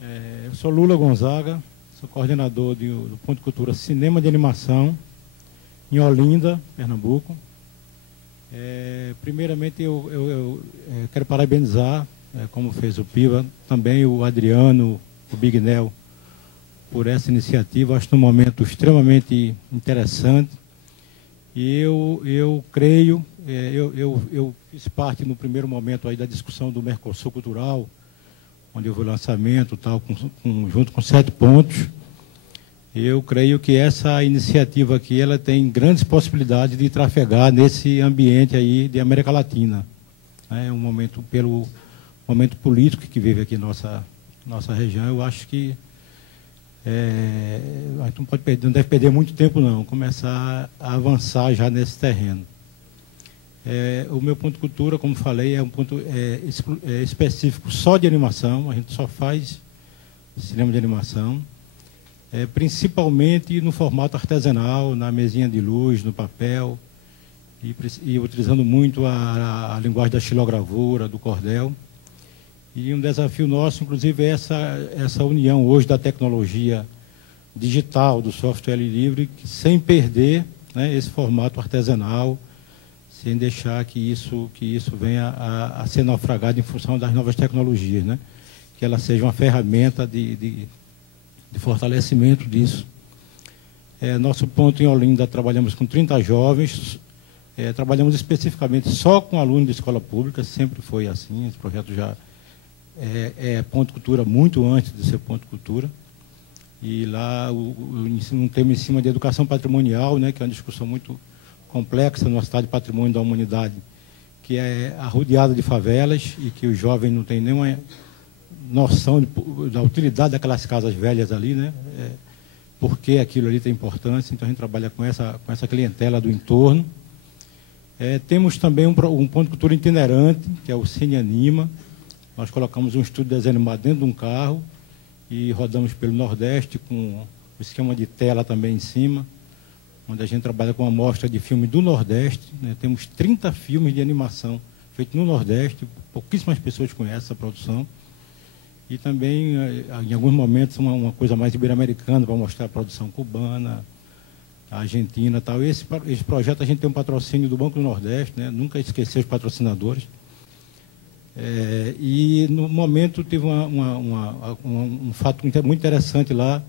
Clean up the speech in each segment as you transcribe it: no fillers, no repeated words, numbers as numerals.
Eu sou Lula Gonzaga, sou coordenador do Ponto de Cultura Cinema de Animação, em Olinda, Pernambuco. Primeiramente, eu quero parabenizar, como fez o Piva, também o Adriano, o Bignel, por essa iniciativa. Acho um momento extremamente interessante. E eu creio, eu fiz parte no primeiro momento aí da discussão do Mercosul Cultural, onde houve o lançamento, tal, junto com 7 pontos. Eu creio que essa iniciativa aqui ela tem grandes possibilidades de trafegar nesse ambiente aí de América Latina. É um momento, pelo momento político que vive aqui nossa região, eu acho que a gente não deve perder muito tempo não, começar a avançar já nesse terreno. O meu ponto de cultura, como falei, é um ponto específico só de animação, a gente só faz cinema de animação, principalmente no formato artesanal, na mesinha de luz, no papel, e utilizando muito a linguagem da xilogravura, do cordel. E um desafio nosso, inclusive, é essa união hoje da tecnologia digital, do software livre, sem perder, né, esse formato artesanal, sem deixar que isso venha a ser naufragado em função das novas tecnologias, né? Que ela seja uma ferramenta de fortalecimento disso. Nosso ponto em Olinda, trabalhamos com 30 jovens, trabalhamos especificamente só com alunos de escola pública, sempre foi assim, esse projeto já ponto de cultura muito antes de ser ponto de cultura. E lá um tema em cima de educação patrimonial, né, que é uma discussão muito complexa numa cidade de patrimônio da humanidade, que é arrodeada de favelas e que os jovens não têm nenhuma noção da utilidade daquelas casas velhas ali, né? Por que aquilo ali tem importância. Então a gente trabalha com essa clientela do entorno. Temos também um ponto de cultura itinerante, que é o Cine Anima. Nós colocamos um estúdio de desenho animado dentro de um carro e rodamos pelo Nordeste com o esquema de tela também em cima, onde a gente trabalha com uma amostra de filmes do Nordeste, né? Temos 30 filmes de animação feitos no Nordeste, pouquíssimas pessoas conhecem essa produção. E também, em alguns momentos, uma coisa mais ibero-americana, para mostrar a produção cubana, a Argentina e tal. Esse projeto a gente tem um patrocínio do Banco do Nordeste, né? Nunca esquecer os patrocinadores. E no momento teve um fato muito interessante lá,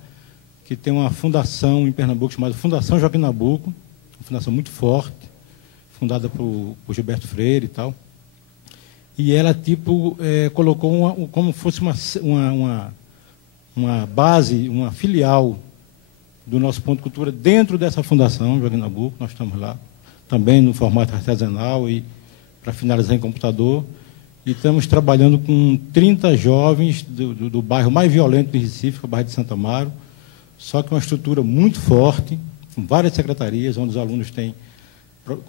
que tem uma fundação em Pernambuco chamada Fundação Joaquim Nabuco, uma fundação muito forte, fundada por Gilberto Freire e tal. E ela colocou como fosse uma base, uma filial do nosso ponto de cultura dentro dessa fundação Joaquim Nabuco. Nós estamos lá também no formato artesanal e para finalizar em computador. E estamos trabalhando com 30 jovens do bairro mais violento de Recife, que é o bairro de Santo Amaro, só que uma estrutura muito forte, com várias secretarias, onde os alunos têm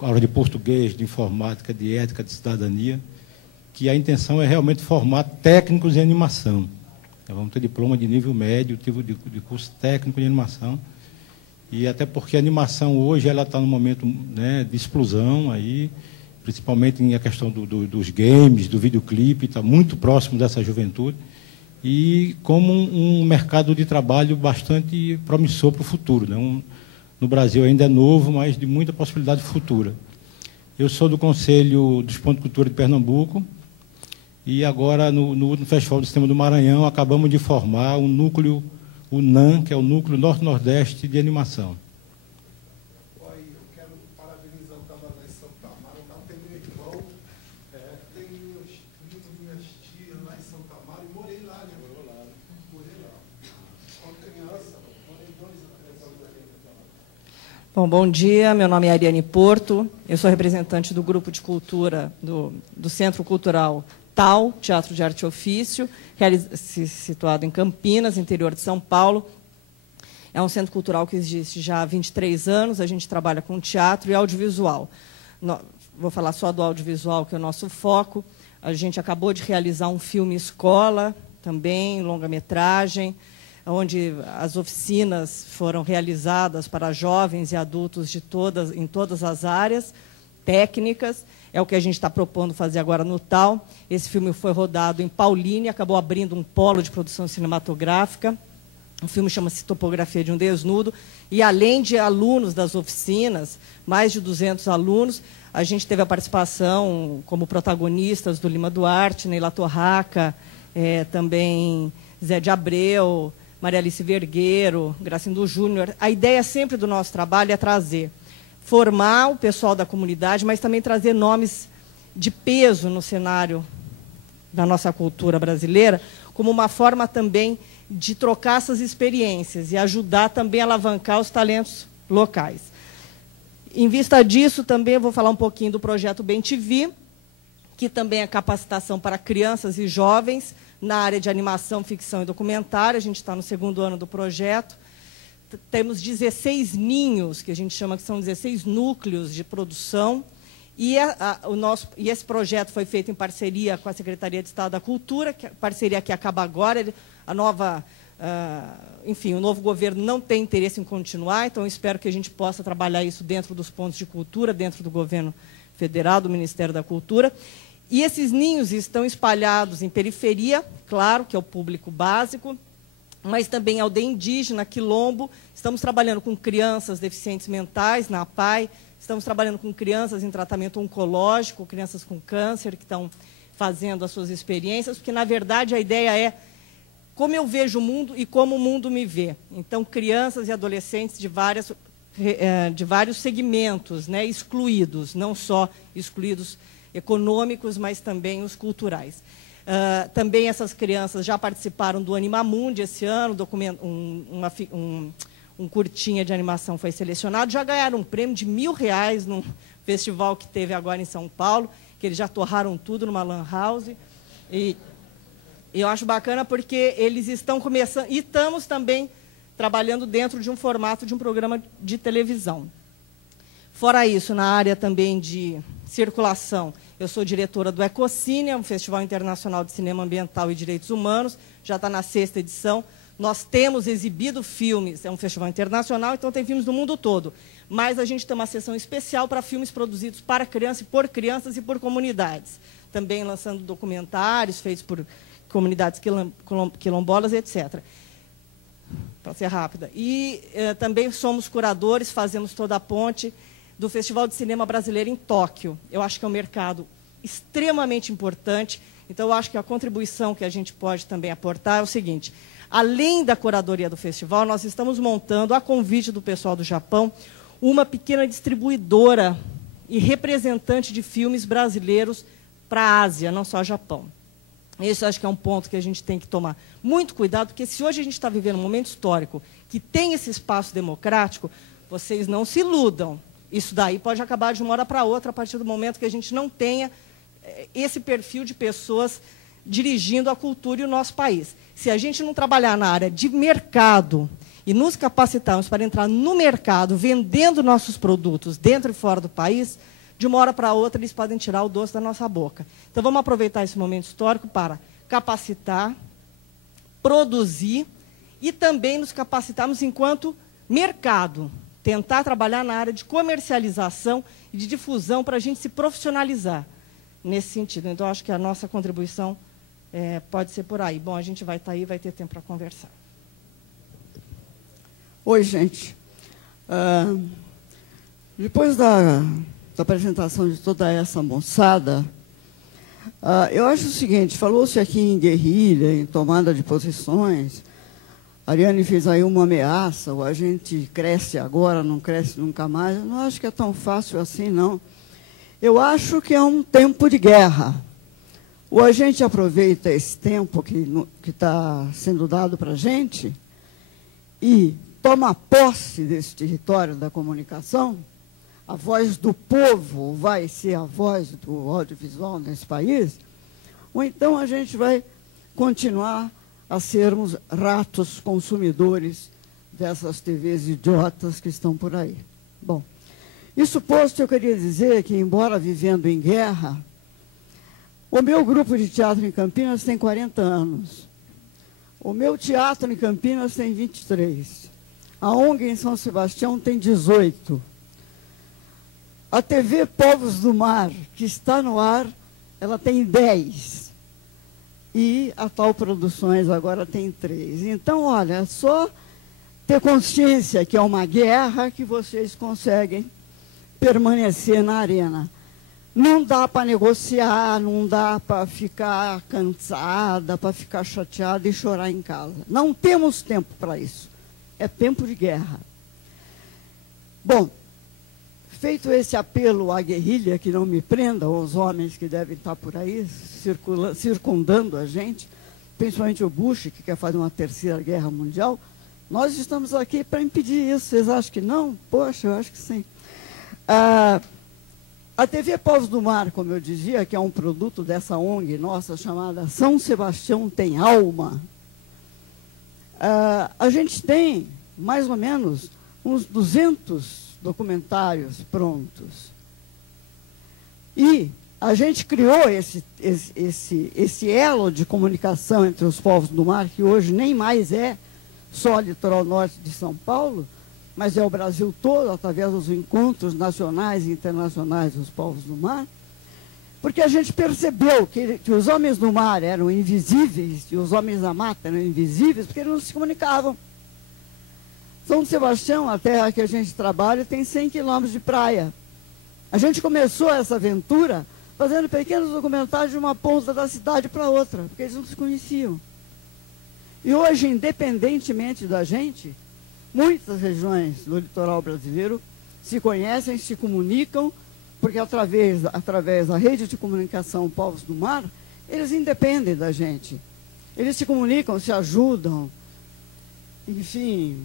aula de português, de informática, de ética, de cidadania, que a intenção é realmente formar técnicos em animação. Vamos ter diploma de nível médio, tipo de curso técnico de animação, e até porque a animação hoje ela está num momento, né, de explosão, aí, principalmente em a questão dos games, do videoclipe, está muito próximo dessa juventude, e como um mercado de trabalho bastante promissor para o futuro, né? No Brasil ainda é novo, mas de muita possibilidade futura. Eu sou do Conselho dos Pontos de Cultura de Pernambuco, e agora, no Festival do Cinema do Maranhão, acabamos de formar um núcleo, o NAM, que é o Núcleo Norte-Nordeste de Animação. Eu quero parabenizar o Cabaré de Santa Amaro. Lá tem meu irmão, tem meus primos, minhas tias lá em Santa Amaro, e morei lá, né? Morei lá. Quando criança, morei 2 ou 3 anos ali. Bom dia, meu nome é Ariane Porto, eu sou representante do grupo de cultura do Centro Cultural TAU, Teatro de Arte e Ofício, situado em Campinas, interior de São Paulo. É um centro cultural que existe já há 23 anos, a gente trabalha com teatro e audiovisual. Vou falar só do audiovisual, que é o nosso foco. A gente acabou de realizar um filme escola, também, longa-metragem, onde as oficinas foram realizadas para jovens e adultos em todas as áreas, técnicas, é o que a gente está propondo fazer agora no TAU. Esse filme foi rodado em Paulínia, acabou abrindo um polo de produção cinematográfica. O filme chama-se Topografia de um Desnudo, e além de alunos das oficinas, mais de 200 alunos, a gente teve a participação como protagonistas do Lima Duarte, Neila Torraca, também Zé de Abreu, Maria Alice Vergueiro, Gracindo Júnior. A ideia sempre do nosso trabalho é formar o pessoal da comunidade, mas também trazer nomes de peso no cenário da nossa cultura brasileira, como uma forma também de trocar essas experiências e ajudar também a alavancar os talentos locais. Em vista disso, também eu vou falar um pouquinho do projeto Bem TV, que também é capacitação para crianças e jovens na área de animação, ficção e documentário. A gente está no 2º ano do projeto. Temos 16 ninhos, que a gente chama que são 16 núcleos de produção, e esse projeto foi feito em parceria com a Secretaria de Estado da Cultura, parceria que acaba agora. A nova, enfim, o novo governo não tem interesse em continuar, então espero que a gente possa trabalhar isso dentro dos pontos de cultura, dentro do governo federal, do Ministério da Cultura. E esses ninhos estão espalhados em periferia, claro, que é o público básico, mas também aldeia indígena, quilombo. Estamos trabalhando com crianças deficientes mentais na APAI, estamos trabalhando com crianças em tratamento oncológico, crianças com câncer que estão fazendo as suas experiências, porque, na verdade, a ideia é como eu vejo o mundo e como o mundo me vê. Então, crianças e adolescentes de vários segmentos, né, excluídos, não só excluídos econômicos, mas também os culturais. Também essas crianças já participaram do Animamundi esse ano, um curtinha de animação foi selecionado, já ganharam um prêmio de R$1.000 num festival que teve agora em São Paulo, que eles já torraram tudo numa lan house. E eu acho bacana porque eles estão começando, e estamos também trabalhando dentro de um formato de um programa de televisão. Fora isso, na área também de circulação, eu sou diretora do Ecocine, um festival internacional de cinema ambiental e direitos humanos, já está na 6ª edição. Nós temos exibido filmes, é um festival internacional, então tem filmes do mundo todo, mas a gente tem uma sessão especial para filmes produzidos para crianças, por crianças e por comunidades. Também lançando documentários feitos por comunidades quilombolas, etc. Para ser rápida. E também somos curadores, fazemos toda a ponte do Festival de Cinema Brasileiro em Tóquio. Eu acho que é um mercado extremamente importante, então eu acho que a contribuição que a gente pode também aportar é o seguinte: além da curadoria do festival, nós estamos montando, a convite do pessoal do Japão, uma pequena distribuidora e representante de filmes brasileiros para a Ásia, não só Japão. Esse eu acho que é um ponto que a gente tem que tomar muito cuidado, porque se hoje a gente está vivendo um momento histórico que tem esse espaço democrático, vocês não se iludam. Isso daí pode acabar de uma hora para outra, a partir do momento que a gente não tenha esse perfil de pessoas dirigindo a cultura e o nosso país. Se a gente não trabalhar na área de mercado e nos capacitarmos para entrar no mercado, vendendo nossos produtos dentro e fora do país, de uma hora para outra eles podem tirar o doce da nossa boca. Então, vamos aproveitar esse momento histórico para capacitar, produzir e também nos capacitarmos enquanto mercado. Tentar trabalhar na área de comercialização e de difusão para a gente se profissionalizar nesse sentido. Então, acho que a nossa contribuição pode ser por aí. Bom, a gente vai estar aí, vai ter tempo para conversar. Oi, gente. Depois da apresentação de toda essa moçada, eu acho o seguinte: falou-se aqui em guerrilha, em tomada de posições. A Ariane fez aí uma ameaça: ou a gente cresce agora, não cresce nunca mais. Eu não acho que é tão fácil assim, não. Eu acho que é um tempo de guerra. Ou a gente aproveita esse tempo que está sendo dado para a gente e toma posse desse território da comunicação. A voz do povo vai ser a voz do audiovisual nesse país, ou então a gente vai continuar a sermos ratos consumidores dessas TVs idiotas que estão por aí. Bom, isso posto, eu queria dizer que, embora vivendo em guerra, o meu grupo de teatro em Campinas tem 40 anos. O meu teatro em Campinas tem 23. A ONG em São Sebastião tem 18. A TV Povos do Mar, que está no ar, ela tem 10. E a Tal Produções agora tem 3. Então, olha, é só ter consciência que é uma guerra que vocês conseguem permanecer na arena. Não dá para negociar, não dá para ficar cansada, para ficar chateada e chorar em casa. Não temos tempo para isso. É tempo de guerra. Bom, feito esse apelo à guerrilha, que não me prendam os homens que devem estar por aí, circundando a gente, principalmente o Bush, que quer fazer uma terceira guerra mundial, nós estamos aqui para impedir isso. Vocês acham que não? Poxa, eu acho que sim. A TV Povos do Mar, como eu dizia, que é um produto dessa ONG nossa chamada São Sebastião Tem Alma, a gente tem mais ou menos uns 200 documentários prontos. E a gente criou esse elo de comunicação entre os povos do mar, que hoje nem mais é só litoral norte de São Paulo, mas é o Brasil todo, através dos encontros nacionais e internacionais dos povos do mar, porque a gente percebeu que os homens do mar eram invisíveis e os homens da mata eram invisíveis porque eles não se comunicavam. São Sebastião, a terra que a gente trabalha, tem 100 quilômetros de praia. A gente começou essa aventura fazendo pequenos documentários de uma ponta da cidade para outra, porque eles não se conheciam. E hoje, independentemente da gente, muitas regiões do litoral brasileiro se conhecem, se comunicam, porque através da rede de comunicação Povos do Mar, eles independem da gente. Eles se comunicam, se ajudam, enfim,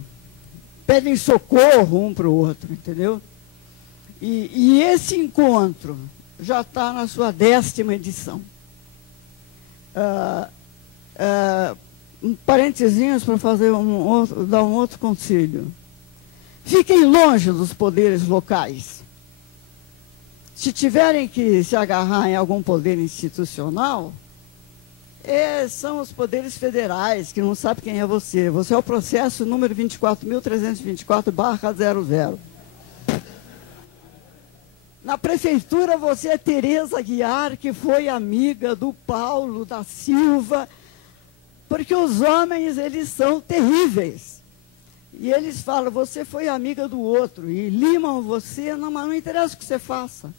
pedem socorro um para o outro, entendeu? E esse encontro já está na sua 10ª edição. Parentezinhos para fazer dar um outro conselho. Fiquem longe dos poderes locais. Se tiverem que se agarrar em algum poder institucional, são os poderes federais, que não sabem quem é você. Você é o processo número 24.324/00. Na prefeitura, você é Tereza Aguiar, que foi amiga do Paulo da Silva, porque os homens, eles são terríveis. E eles falam, você foi amiga do outro, e limam você, não interessa o que você faça.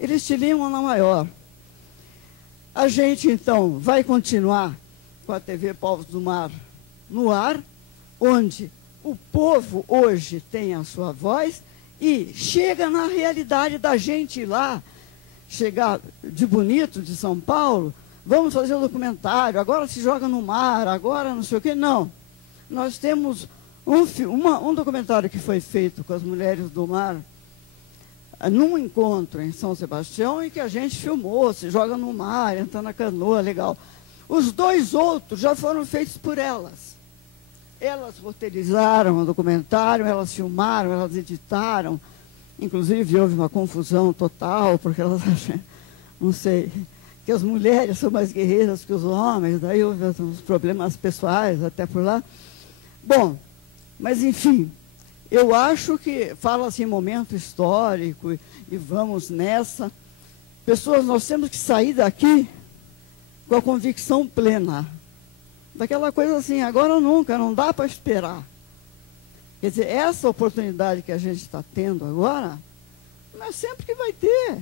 Eles te limam na maior. A gente, então, vai continuar com a TV Povos do Mar no ar, onde o povo hoje tem a sua voz e chega na realidade da gente ir lá, chegar de Bonito, de São Paulo, vamos fazer um documentário, agora se joga no mar, agora não sei o quê. Não. Nós temos um documentário que foi feito com as mulheres do mar, num encontro em São Sebastião, e que a gente filmou, se joga no mar, entra na canoa, legal. Os 2 outros já foram feitos por elas. Elas roteirizaram o documentário, elas filmaram, elas editaram. Inclusive, houve uma confusão total, porque elas acham, não sei, que as mulheres são mais guerreiras que os homens, daí houve uns problemas pessoais até por lá. Bom, mas enfim, eu acho que fala-se em momento histórico e vamos nessa. Pessoas, nós temos que sair daqui com a convicção plena. Daquela coisa assim, agora ou nunca, não dá para esperar. Quer dizer, essa oportunidade que a gente está tendo agora, não é sempre que vai ter.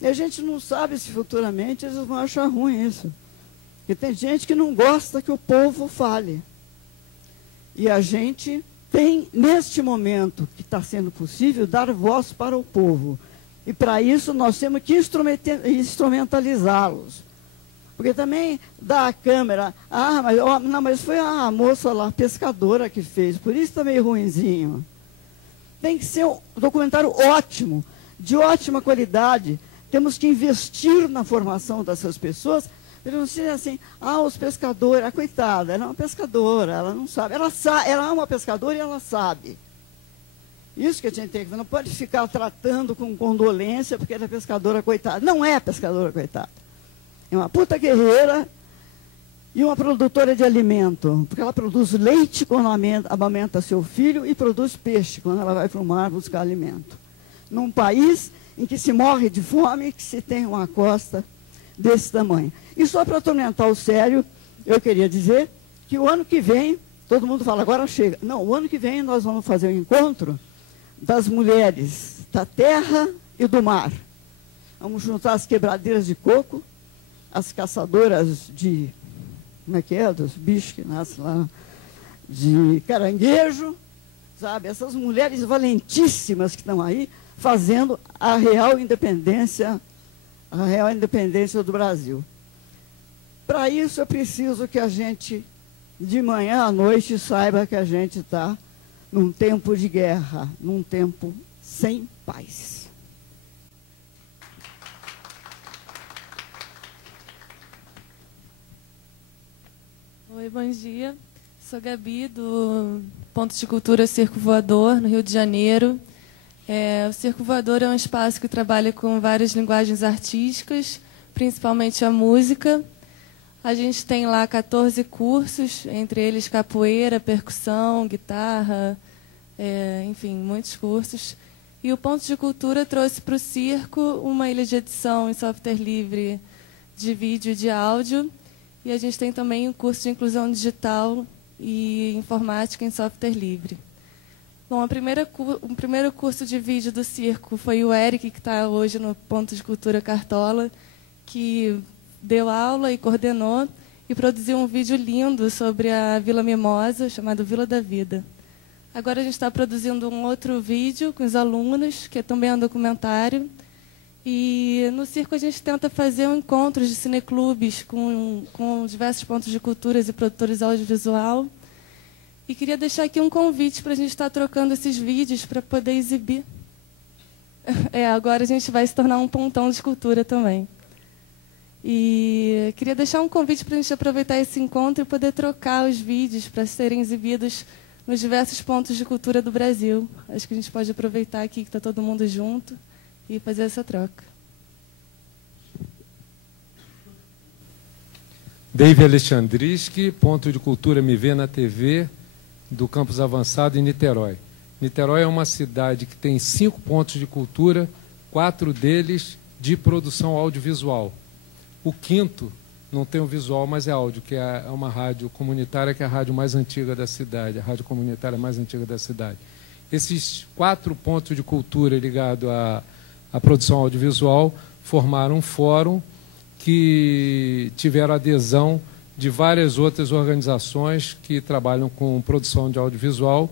E a gente não sabe se futuramente eles vão achar ruim isso. Porque tem gente que não gosta que o povo fale. E a gente tem, neste momento que está sendo possível, dar voz para o povo. E para isso nós temos que instrumentalizá-los. Porque também dá a câmera, mas foi a moça lá, pescadora, que fez, por isso está meio ruinzinho. Tem que ser um documentário ótimo, de ótima qualidade. Temos que investir na formação dessas pessoas, para não ser assim, os pescadores, coitada, ela é uma pescadora, ela não sabe. Ela é uma pescadora e ela sabe. Isso que a gente tem que ver, não pode ficar tratando com condolência, porque ela é pescadora, coitada. Não é pescadora, coitada. É uma puta guerreira e uma produtora de alimento, porque ela produz leite quando amamenta seu filho e produz peixe quando ela vai para o mar buscar alimento. num país em que se morre de fome e que se tem uma costa desse tamanho. E só para tormentar o sério, eu queria dizer que o ano que vem, todo mundo fala, agora chega. Não, o ano que vem nós vamos fazer um encontro das mulheres da terra e do mar. Vamos juntar as quebradeiras de coco, as caçadoras de, como é que é, dos bichos que nascem lá, de caranguejo, sabe? Essas mulheres valentíssimas que estão aí, fazendo a real independência do Brasil. Para isso é preciso que a gente, de manhã à noite, saiba que a gente está num tempo de guerra, num tempo sem paz. Oi, bom dia. Sou Gabi, do Ponto de Cultura Circo Voador, no Rio de Janeiro. O Circo Voador é um espaço que trabalha com várias linguagens artísticas, principalmente a música. A gente tem lá 14 cursos, entre eles capoeira, percussão, guitarra, enfim, muitos cursos. E o Ponto de Cultura trouxe para o circo uma ilha de edição em software livre de vídeo e de áudio. E a gente tem também um curso de inclusão digital e informática em software livre. Bom, o primeiro curso de vídeo do circo foi o Eric, que está hoje no Ponto de Cultura Cartola, que deu aula e coordenou e produziu um vídeo lindo sobre a Vila Mimosa, chamado Vila da Vida. Agora a gente está produzindo um outro vídeo com os alunos, que é também um documentário. E no circo a gente tenta fazer encontros de cineclubes com diversos pontos de culturas e produtores audiovisual. E queria deixar aqui um convite para a gente estar trocando esses vídeos para poder exibir. Agora a gente vai se tornar um pontão de cultura também. E queria deixar um convite para a gente aproveitar esse encontro e poder trocar os vídeos para serem exibidos nos diversos pontos de cultura do Brasil. Acho que a gente pode aproveitar aqui que está todo mundo junto e fazer essa troca. Dave Alexandriski, Ponto de Cultura Me Vê na TV, do Campus Avançado em Niterói. Niterói é uma cidade que tem 5 pontos de cultura, 4 deles de produção audiovisual. O 5º não tem o visual, mas é áudio, que é uma rádio comunitária, que é a rádio mais antiga da cidade, a rádio comunitária mais antiga da cidade. Esses 4 pontos de cultura ligados à produção audiovisual formaram um fórum que tiveram adesão de várias outras organizações que trabalham com produção de audiovisual.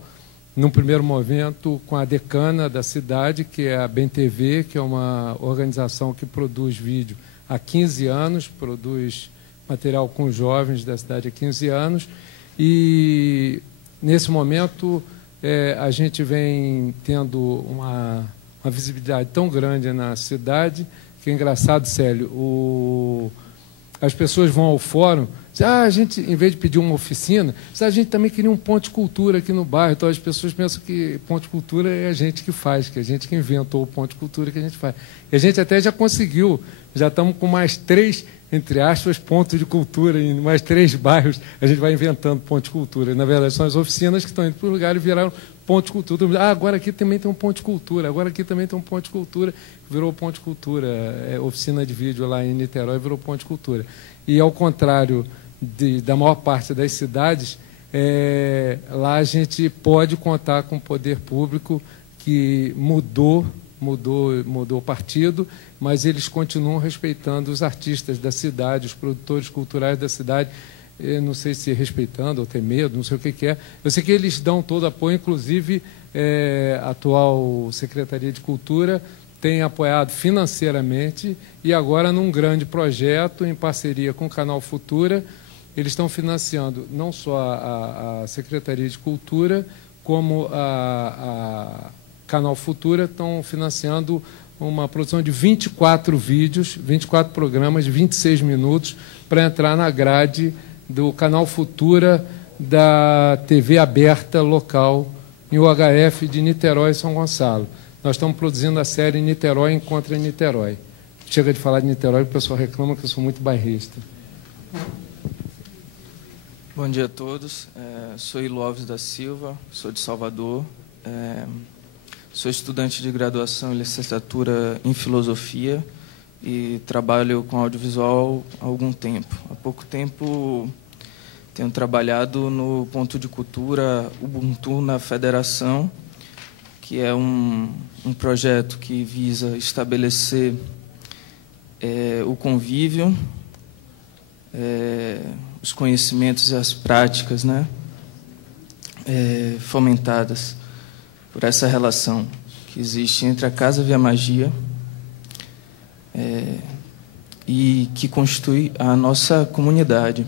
Num primeiro momento, com a decana da cidade, que é a BemTV, que é uma organização que produz vídeo há 15 anos, produz material com jovens da cidade há 15 anos. E, nesse momento, a gente vem tendo uma visibilidade tão grande na cidade, que é engraçado, Célio, as pessoas vão ao fórum, dizem, a gente, em vez de pedir uma oficina, a gente também queria um ponto de cultura aqui no bairro. Então as pessoas pensam que ponto de cultura é a gente que faz, que é a gente que inventou o ponto de cultura que a gente faz. E a gente até já conseguiu, já estamos com mais 3, entre aspas, pontos de cultura, em mais 3 bairros, a gente vai inventando ponto de cultura. E, na verdade, são as oficinas que estão indo para o lugar e viraram ponto de cultura. Agora aqui também tem um ponto de cultura, agora aqui também tem um ponto de cultura, virou ponto de cultura. Oficina de vídeo lá em Niterói virou ponto de cultura. E, ao contrário da maior parte das cidades, lá a gente pode contar com o poder público que mudou o partido, mas eles continuam respeitando os artistas da cidade, os produtores culturais da cidade. Eu não sei se respeitando ou ter medo, não sei o que é. Eu sei que eles dão todo apoio, inclusive a atual Secretaria de Cultura tem apoiado financeiramente e agora num grande projeto em parceria com o Canal Futura, eles estão financiando não só a Secretaria de Cultura, como a Canal Futura estão financiando uma produção de 24 vídeos, 24 programas de 26 minutos para entrar na grade do Canal Futura da TV aberta local em UHF de Niterói e São Gonçalo. Nós estamos produzindo a série Niterói Encontra em Niterói. Chega de falar de Niterói, o pessoal reclama que eu sou muito bairrista. Bom dia a todos. Sou Ilo Alves da Silva, sou de Salvador. Sou estudante de graduação e licenciatura em filosofia e trabalho com audiovisual há algum tempo. Há pouco tempo tenho trabalhado no Ponto de Cultura Ubuntu na Federação, que é um projeto que visa estabelecer o convívio, os conhecimentos e as práticas, né, fomentadas por essa relação que existe entre a Casa Via Magia e que constitui a nossa comunidade.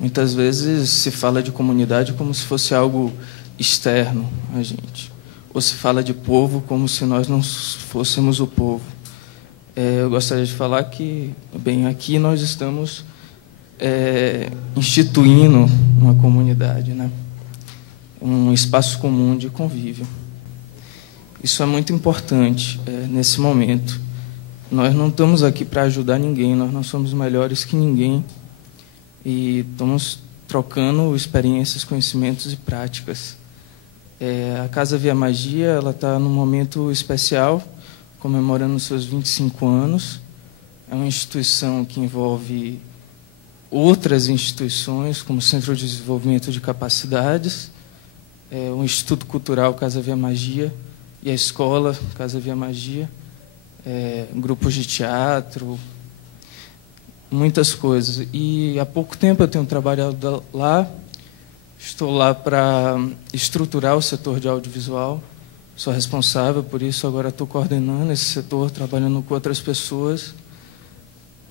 Muitas vezes se fala de comunidade como se fosse algo externo a gente, ou se fala de povo como se nós não fôssemos o povo. Eu gostaria de falar que, bem, aqui nós estamos instituindo uma comunidade, né? Um espaço comum de convívio. Isso é muito importante nesse momento. Nós não estamos aqui para ajudar ninguém, nós não somos melhores que ninguém e estamos trocando experiências, conhecimentos e práticas. A Casa Via Magia ela está num momento especial, comemorando seus 25 anos. É uma instituição que envolve outras instituições, como o Centro de Desenvolvimento de Capacidades, o Instituto Cultural Casa Via Magia e a Escola Casa Via Magia, grupos de teatro, muitas coisas. E há pouco tempo eu tenho trabalhado lá, estou lá para estruturar o setor de audiovisual, sou responsável por isso, agora estou coordenando esse setor, trabalhando com outras pessoas.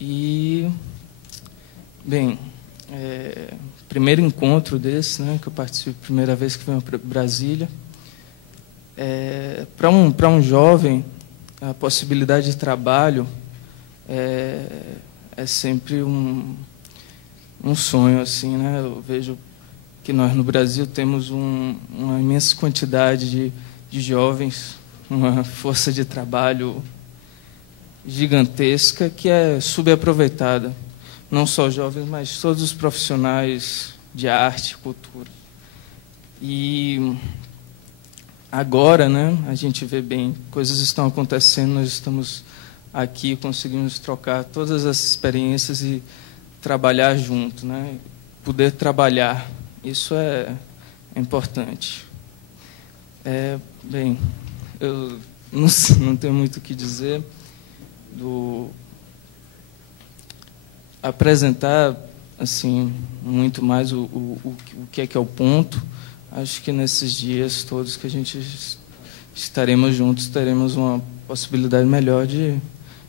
E, bem, primeiro encontro desse, né, que eu participo, primeira vez que venho para Brasília. Para um jovem, a possibilidade de trabalho é sempre um sonho, assim, né? Eu vejo que nós no Brasil temos uma imensa quantidade de jovens, uma força de trabalho gigantesca que é subaproveitada. Não só jovens, mas todos os profissionais de arte e cultura. E agora, né, a gente vê bem, coisas estão acontecendo, nós estamos aqui, conseguimos trocar todas as experiências e trabalhar junto, né? Poder trabalhar, isso é importante. Bem, eu não tenho muito o que dizer apresentar assim muito mais o que é o ponto. Acho que nesses dias todos que a gente estaremos juntos, teremos uma possibilidade melhor de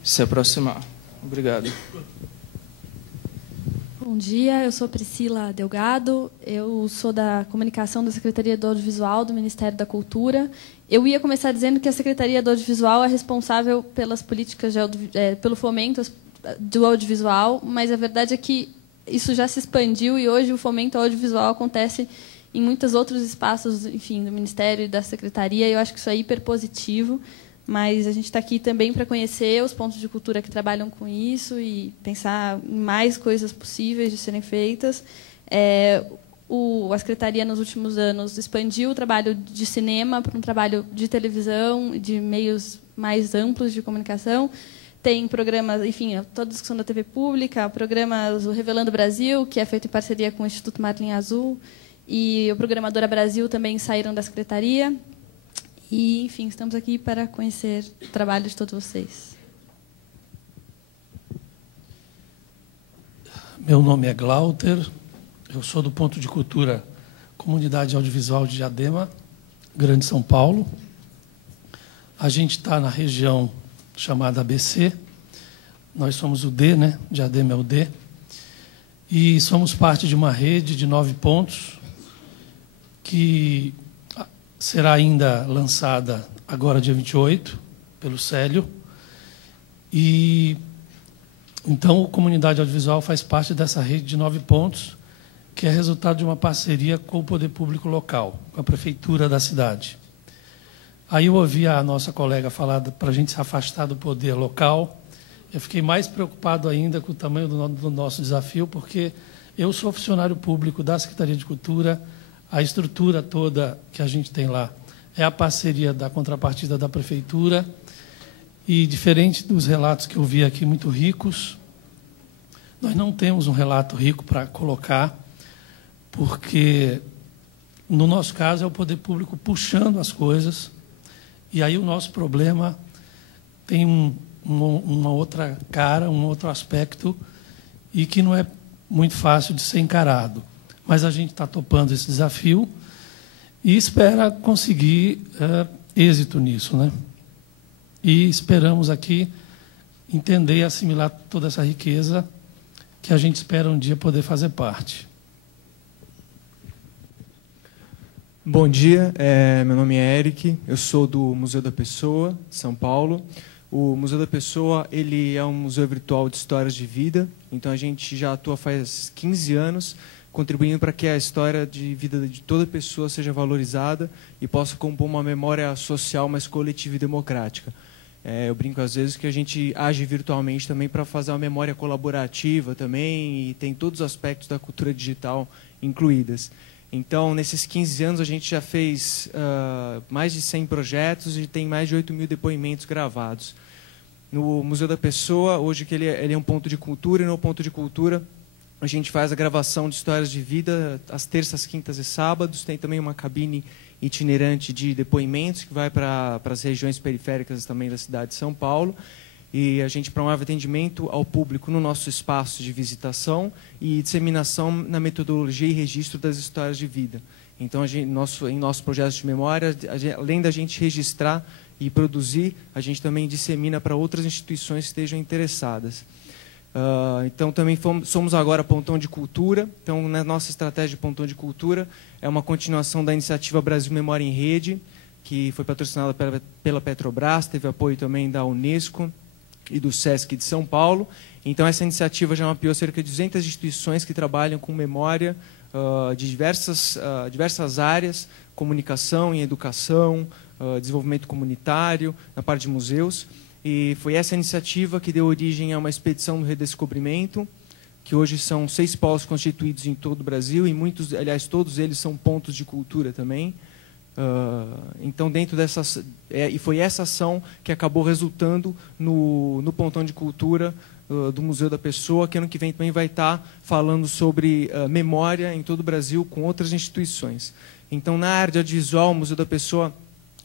se aproximar. Obrigado. Bom dia, eu sou Priscila Delgado, eu sou da Comunicação da Secretaria do Audiovisual do Ministério da Cultura. Eu ia começar dizendo que a Secretaria do Audiovisual é responsável pelas políticas pelo fomento do audiovisual, mas a verdade é que isso já se expandiu e hoje o fomento ao audiovisual acontece em muitos outros espaços, enfim, do Ministério e da Secretaria. Eu acho que isso é hiper positivo, mas a gente está aqui também para conhecer os pontos de cultura que trabalham com isso e pensar em mais coisas possíveis de serem feitas. A Secretaria, nos últimos anos, expandiu o trabalho de cinema para um trabalho de televisão, de meios mais amplos de comunicação. Tem programas, enfim, toda a discussão da TV pública, programas o Revelando Brasil, que é feito em parceria com o Instituto Marlin Azul, e o Programadora Brasil também saíram da Secretaria. E, enfim, estamos aqui para conhecer o trabalho de todos vocês. Meu nome é Glauter, eu sou do Ponto de Cultura Comunidade Audiovisual de Diadema, Grande São Paulo. A gente está na região chamada ABC, nós somos o D, né? Diadema é o D, e somos parte de uma rede de 9 pontos que será ainda lançada agora, dia 28, pelo Célio. E então, a Comunidade Audiovisual faz parte dessa rede de 9 pontos, que é resultado de uma parceria com o poder público local, com a prefeitura da cidade. Aí eu ouvi a nossa colega falar para a gente se afastar do poder local. Eu fiquei mais preocupado ainda com o tamanho do nosso desafio, porque eu sou funcionário público da Secretaria de Cultura, a estrutura toda que a gente tem lá é a parceria da contrapartida da Prefeitura. E, diferente dos relatos que eu vi aqui, muito ricos, nós não temos um relato rico para colocar, porque, no nosso caso, é o poder público puxando as coisas, e aí o nosso problema tem uma outra cara, um outro aspecto, e que não é muito fácil de ser encarado. Mas a gente está topando esse desafio e espera conseguir êxito nisso, né? E esperamos aqui entender e assimilar toda essa riqueza que a gente espera um dia poder fazer parte. Bom dia, meu nome é Eric, eu sou do Museu da Pessoa, São Paulo. O Museu da Pessoa ele é um museu virtual de histórias de vida, então a gente já atua faz 15 anos, contribuindo para que a história de vida de toda pessoa seja valorizada e possa compor uma memória social mais coletiva e democrática. Eu brinco às vezes que a gente age virtualmente também para fazer uma memória colaborativa também, e tem todos os aspectos da cultura digital incluídas. Então, nesses 15 anos, a gente já fez mais de 100 projetos e tem mais de 8.000 depoimentos gravados. No Museu da Pessoa, hoje que ele é um ponto de cultura, e no ponto de cultura a gente faz a gravação de histórias de vida às terças, quintas e sábados. Tem também uma cabine itinerante de depoimentos que vai para as regiões periféricas também da cidade de São Paulo. E a gente promove atendimento ao público no nosso espaço de visitação e disseminação na metodologia e registro das histórias de vida. Então, em nosso projeto de memória, além da gente registrar e produzir, a gente também dissemina para outras instituições que estejam interessadas. Então, também somos agora Pontão de Cultura. Então, na nossa estratégia de Pontão de Cultura, é uma continuação da iniciativa Brasil Memória em Rede, que foi patrocinada pela Petrobras, teve apoio também da Unesco e do SESC de São Paulo. Então, essa iniciativa já mapeou cerca de 200 instituições que trabalham com memória de diversas áreas, comunicação e educação, desenvolvimento comunitário, na parte de museus. E foi essa iniciativa que deu origem a uma expedição do redescobrimento, que hoje são 6 polos constituídos em todo o Brasil, e muitos, aliás, todos eles são pontos de cultura também. Então, dentro dessas... e foi essa ação que acabou resultando no Pontão de Cultura do Museu da Pessoa, que ano que vem também vai estar falando sobre memória em todo o Brasil com outras instituições. Então, na área de audiovisual, o Museu da Pessoa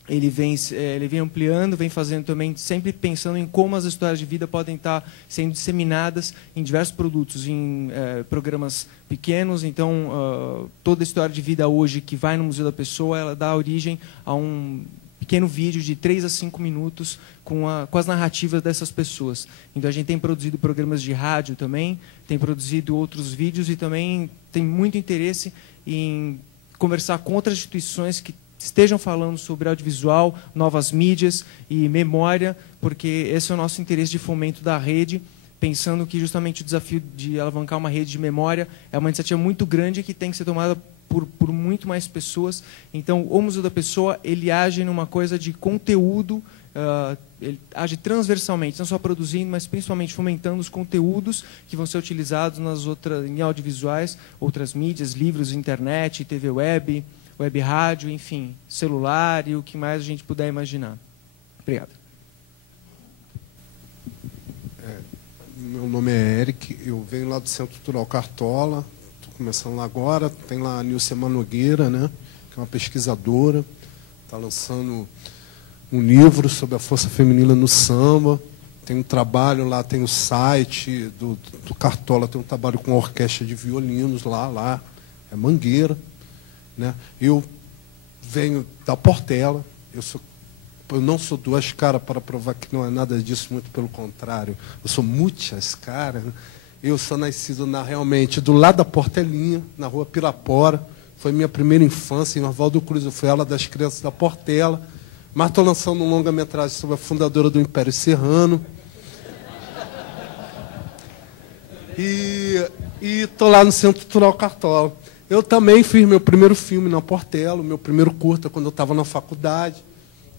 ele vem ampliando, vem fazendo também, sempre pensando em como as histórias de vida podem estar sendo disseminadas em diversos produtos, em programas pequenos. Então, toda a história de vida hoje que vai no Museu da Pessoa, ela dá origem a um pequeno vídeo de 3 a 5 minutos com as narrativas dessas pessoas. Então, a gente tem produzido programas de rádio também, tem produzido outros vídeos e também tem muito interesse em conversar com outras instituições que estejam falando sobre audiovisual, novas mídias e memória, porque esse é o nosso interesse de fomento da rede, pensando que justamente o desafio de alavancar uma rede de memória é uma iniciativa muito grande que tem que ser tomada por muito mais pessoas. Então, o Museu da Pessoa ele age numa coisa de conteúdo, ele age transversalmente, não só produzindo, mas principalmente fomentando os conteúdos que vão ser utilizados em audiovisuais, outras mídias, livros, internet, TV web, web rádio, enfim, celular e o que mais a gente puder imaginar. Obrigado. Meu nome é Eric, eu venho lá do Centro Cultural Cartola, estou começando lá agora, tem lá a Nilcema Nogueira, né, que é uma pesquisadora, está lançando um livro sobre a força feminina no samba, tem um trabalho lá, tem o site do Cartola, tem um trabalho com a orquestra de violinos lá é Mangueira. Né? Eu venho da Portela, eu não sou duas caras para provar que não é nada disso, muito pelo contrário, eu sou muitas caras. Né? Eu sou nascido realmente do lado da Portelinha, na rua Pirapora, foi minha primeira infância, em Oswaldo Cruz, eu fui ela das crianças da Portela, mas estou lançando um longa-metragem sobre a fundadora do Império Serrano. E estou lá no Centro Cultural Cartola. Eu também fiz meu primeiro filme na Portela, meu primeiro curta quando eu estava na faculdade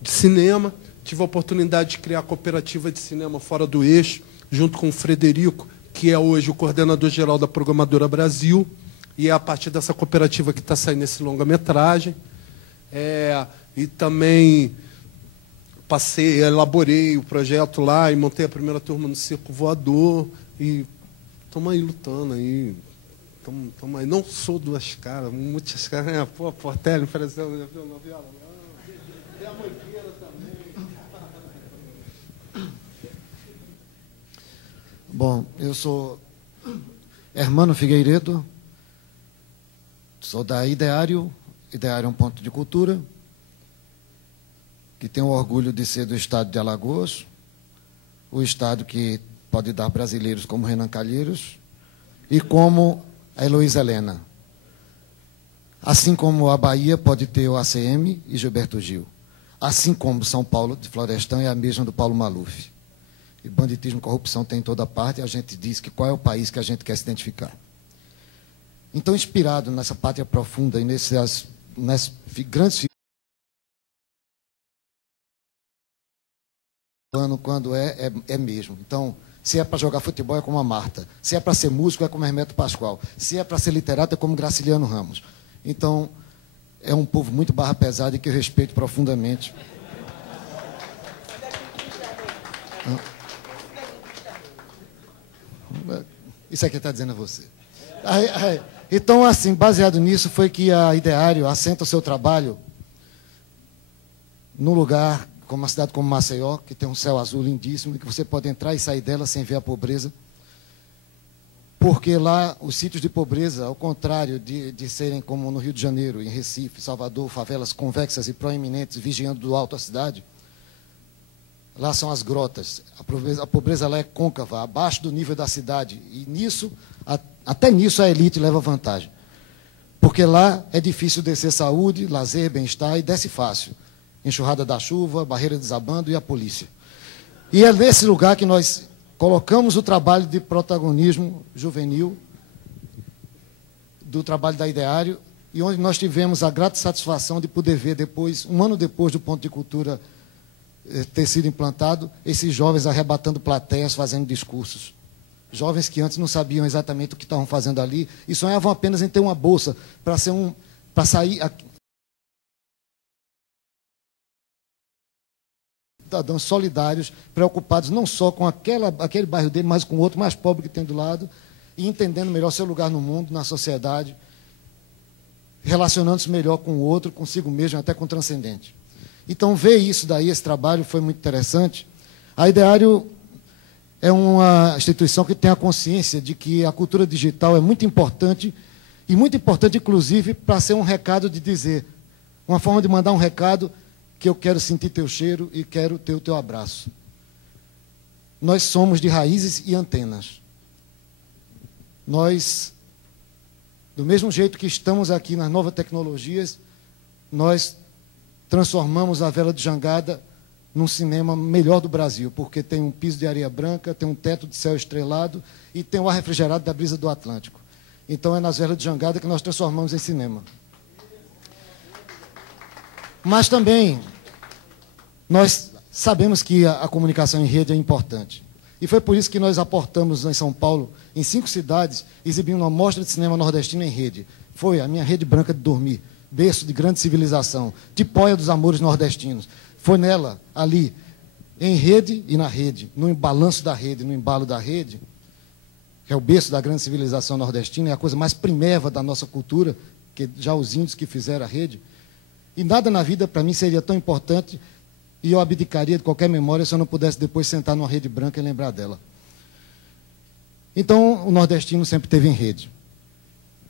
de cinema. Tive a oportunidade de criar a cooperativa de cinema Fora do Eixo, junto com o Frederico, que é hoje o coordenador-geral da Programadora Brasil. E é a partir dessa cooperativa que está saindo esse longa-metragem. e também elaborei o projeto lá e montei a primeira turma no Circo Voador e estamos aí lutando aí. Estamos aí. Não sou duas caras, muitas caras. Pô, Portela, ofereceu, já viu a novela? Tem a Mangueira também. Bom, eu sou Hermano Figueiredo, sou da Ideário. Ideário é um ponto de cultura, que tem o orgulho de ser do estado de Alagoas, o estado que pode dar brasileiros como Renan Calheiros e como a Heloísa Helena. Assim como a Bahia pode ter o ACM e Gilberto Gil. Assim como São Paulo de Florestan é a mesma do Paulo Maluf. E banditismo e corrupção tem em toda parte, e a gente diz que qual é o país que a gente quer se identificar. Então, inspirado nessa pátria profunda e nessas grandes quando é mesmo. Então, se é para jogar futebol, é como a Marta. Se é para ser músico, é como Hermeto Pascoal. Se é para ser literato, é como Graciliano Ramos. Então, é um povo muito barra pesada e que eu respeito profundamente. Isso aqui está dizendo a você. Então, assim, baseado nisso, foi que a Ideário assenta o seu trabalho num lugar, como uma cidade como Maceió, que tem um céu azul lindíssimo, que você pode entrar e sair dela sem ver a pobreza. Porque lá, os sítios de pobreza, ao contrário de serem como no Rio de Janeiro, em Recife, Salvador, favelas convexas e proeminentes, vigiando do alto a cidade, lá são as grotas. A pobreza lá é côncava, abaixo do nível da cidade. E nisso, até nisso a elite leva vantagem. Porque lá é difícil descer saúde, lazer, bem-estar, e desce fácil. Enxurrada da chuva, barreira desabando e a polícia. E é nesse lugar que nós colocamos o trabalho de protagonismo juvenil do trabalho da Ideário, e onde nós tivemos a grata satisfação de poder ver depois, um ano depois do Ponto de Cultura ter sido implantado, esses jovens arrebatando plateias, fazendo discursos. Jovens que antes não sabiam exatamente o que estavam fazendo ali e sonhavam apenas em ter uma bolsa para sair... Cidadãos solidários, preocupados não só com aquele bairro dele, mas com o outro mais pobre que tem do lado, e entendendo melhor seu lugar no mundo, na sociedade, relacionando-se melhor com o outro, consigo mesmo, até com o transcendente. Então, ver isso daí, esse trabalho, foi muito interessante. A Ideário é uma instituição que tem a consciência de que a cultura digital é muito importante, e muito importante, inclusive, para ser um recado de dizer, uma forma de mandar um recado que eu quero sentir teu cheiro e quero ter o teu abraço. Nós somos de raízes e antenas. Nós, do mesmo jeito que estamos aqui nas novas tecnologias, nós transformamos a Vela de Jangada num cinema melhor do Brasil, porque tem um piso de areia branca, tem um teto de céu estrelado e tem o ar refrigerado da brisa do Atlântico. Então é nas Velas de Jangada que nós transformamos em cinema. Mas também, nós sabemos que a comunicação em rede é importante. E foi por isso que nós aportamos em São Paulo, em 5 cidades, exibindo uma mostra de cinema nordestino em rede. Foi a minha rede branca de dormir, berço de grande civilização, tipóia dos amores nordestinos. Foi nela, ali, em rede e na rede, no balanço da rede, no embalo da rede, que é o berço da grande civilização nordestina, é a coisa mais primeva da nossa cultura, que já os índios que fizeram a rede. E nada na vida, para mim, seria tão importante e eu abdicaria de qualquer memória se eu não pudesse depois sentar numa rede branca e lembrar dela. Então, o nordestino sempre teve em rede.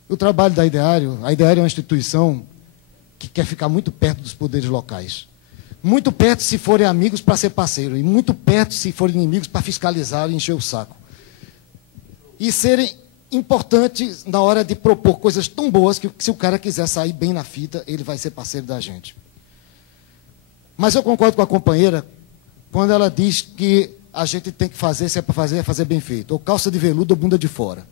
O trabalho da Ideário, a Ideário é uma instituição que quer ficar muito perto dos poderes locais. Muito perto se forem amigos para ser parceiro, e muito perto se forem inimigos para fiscalizar e encher o saco. E serem importante na hora de propor coisas tão boas que se o cara quiser sair bem na fita, ele vai ser parceiro da gente. Mas eu concordo com a companheira quando ela diz que a gente tem que fazer, se é para fazer, é fazer bem feito. Ou calça de veludo ou bunda de fora.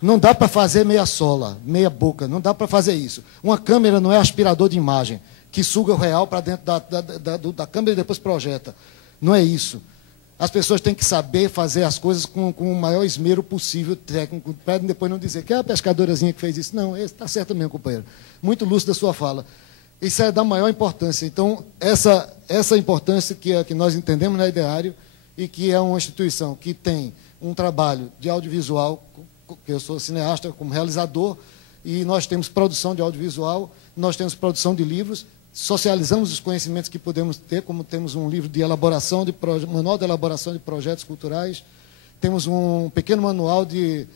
Não dá para fazer meia sola, meia boca, não dá para fazer isso. Uma câmera não é aspirador de imagem, que suga o real para dentro da câmera e depois projeta. Não é isso. As pessoas têm que saber fazer as coisas com o maior esmero possível técnico, para depois não dizer que é a pescadorazinha que fez isso. Não, está certo mesmo, companheiro. Muito lúcido a sua fala. Isso é da maior importância. Então, essa importância que nós entendemos na Ideário e que é uma instituição que tem um trabalho de audiovisual, que eu sou cineasta como realizador, e nós temos produção de audiovisual, nós temos produção de livros, socializamos os conhecimentos que podemos ter, como temos um livro de elaboração, manual de elaboração de projetos culturais, temos um pequeno manual de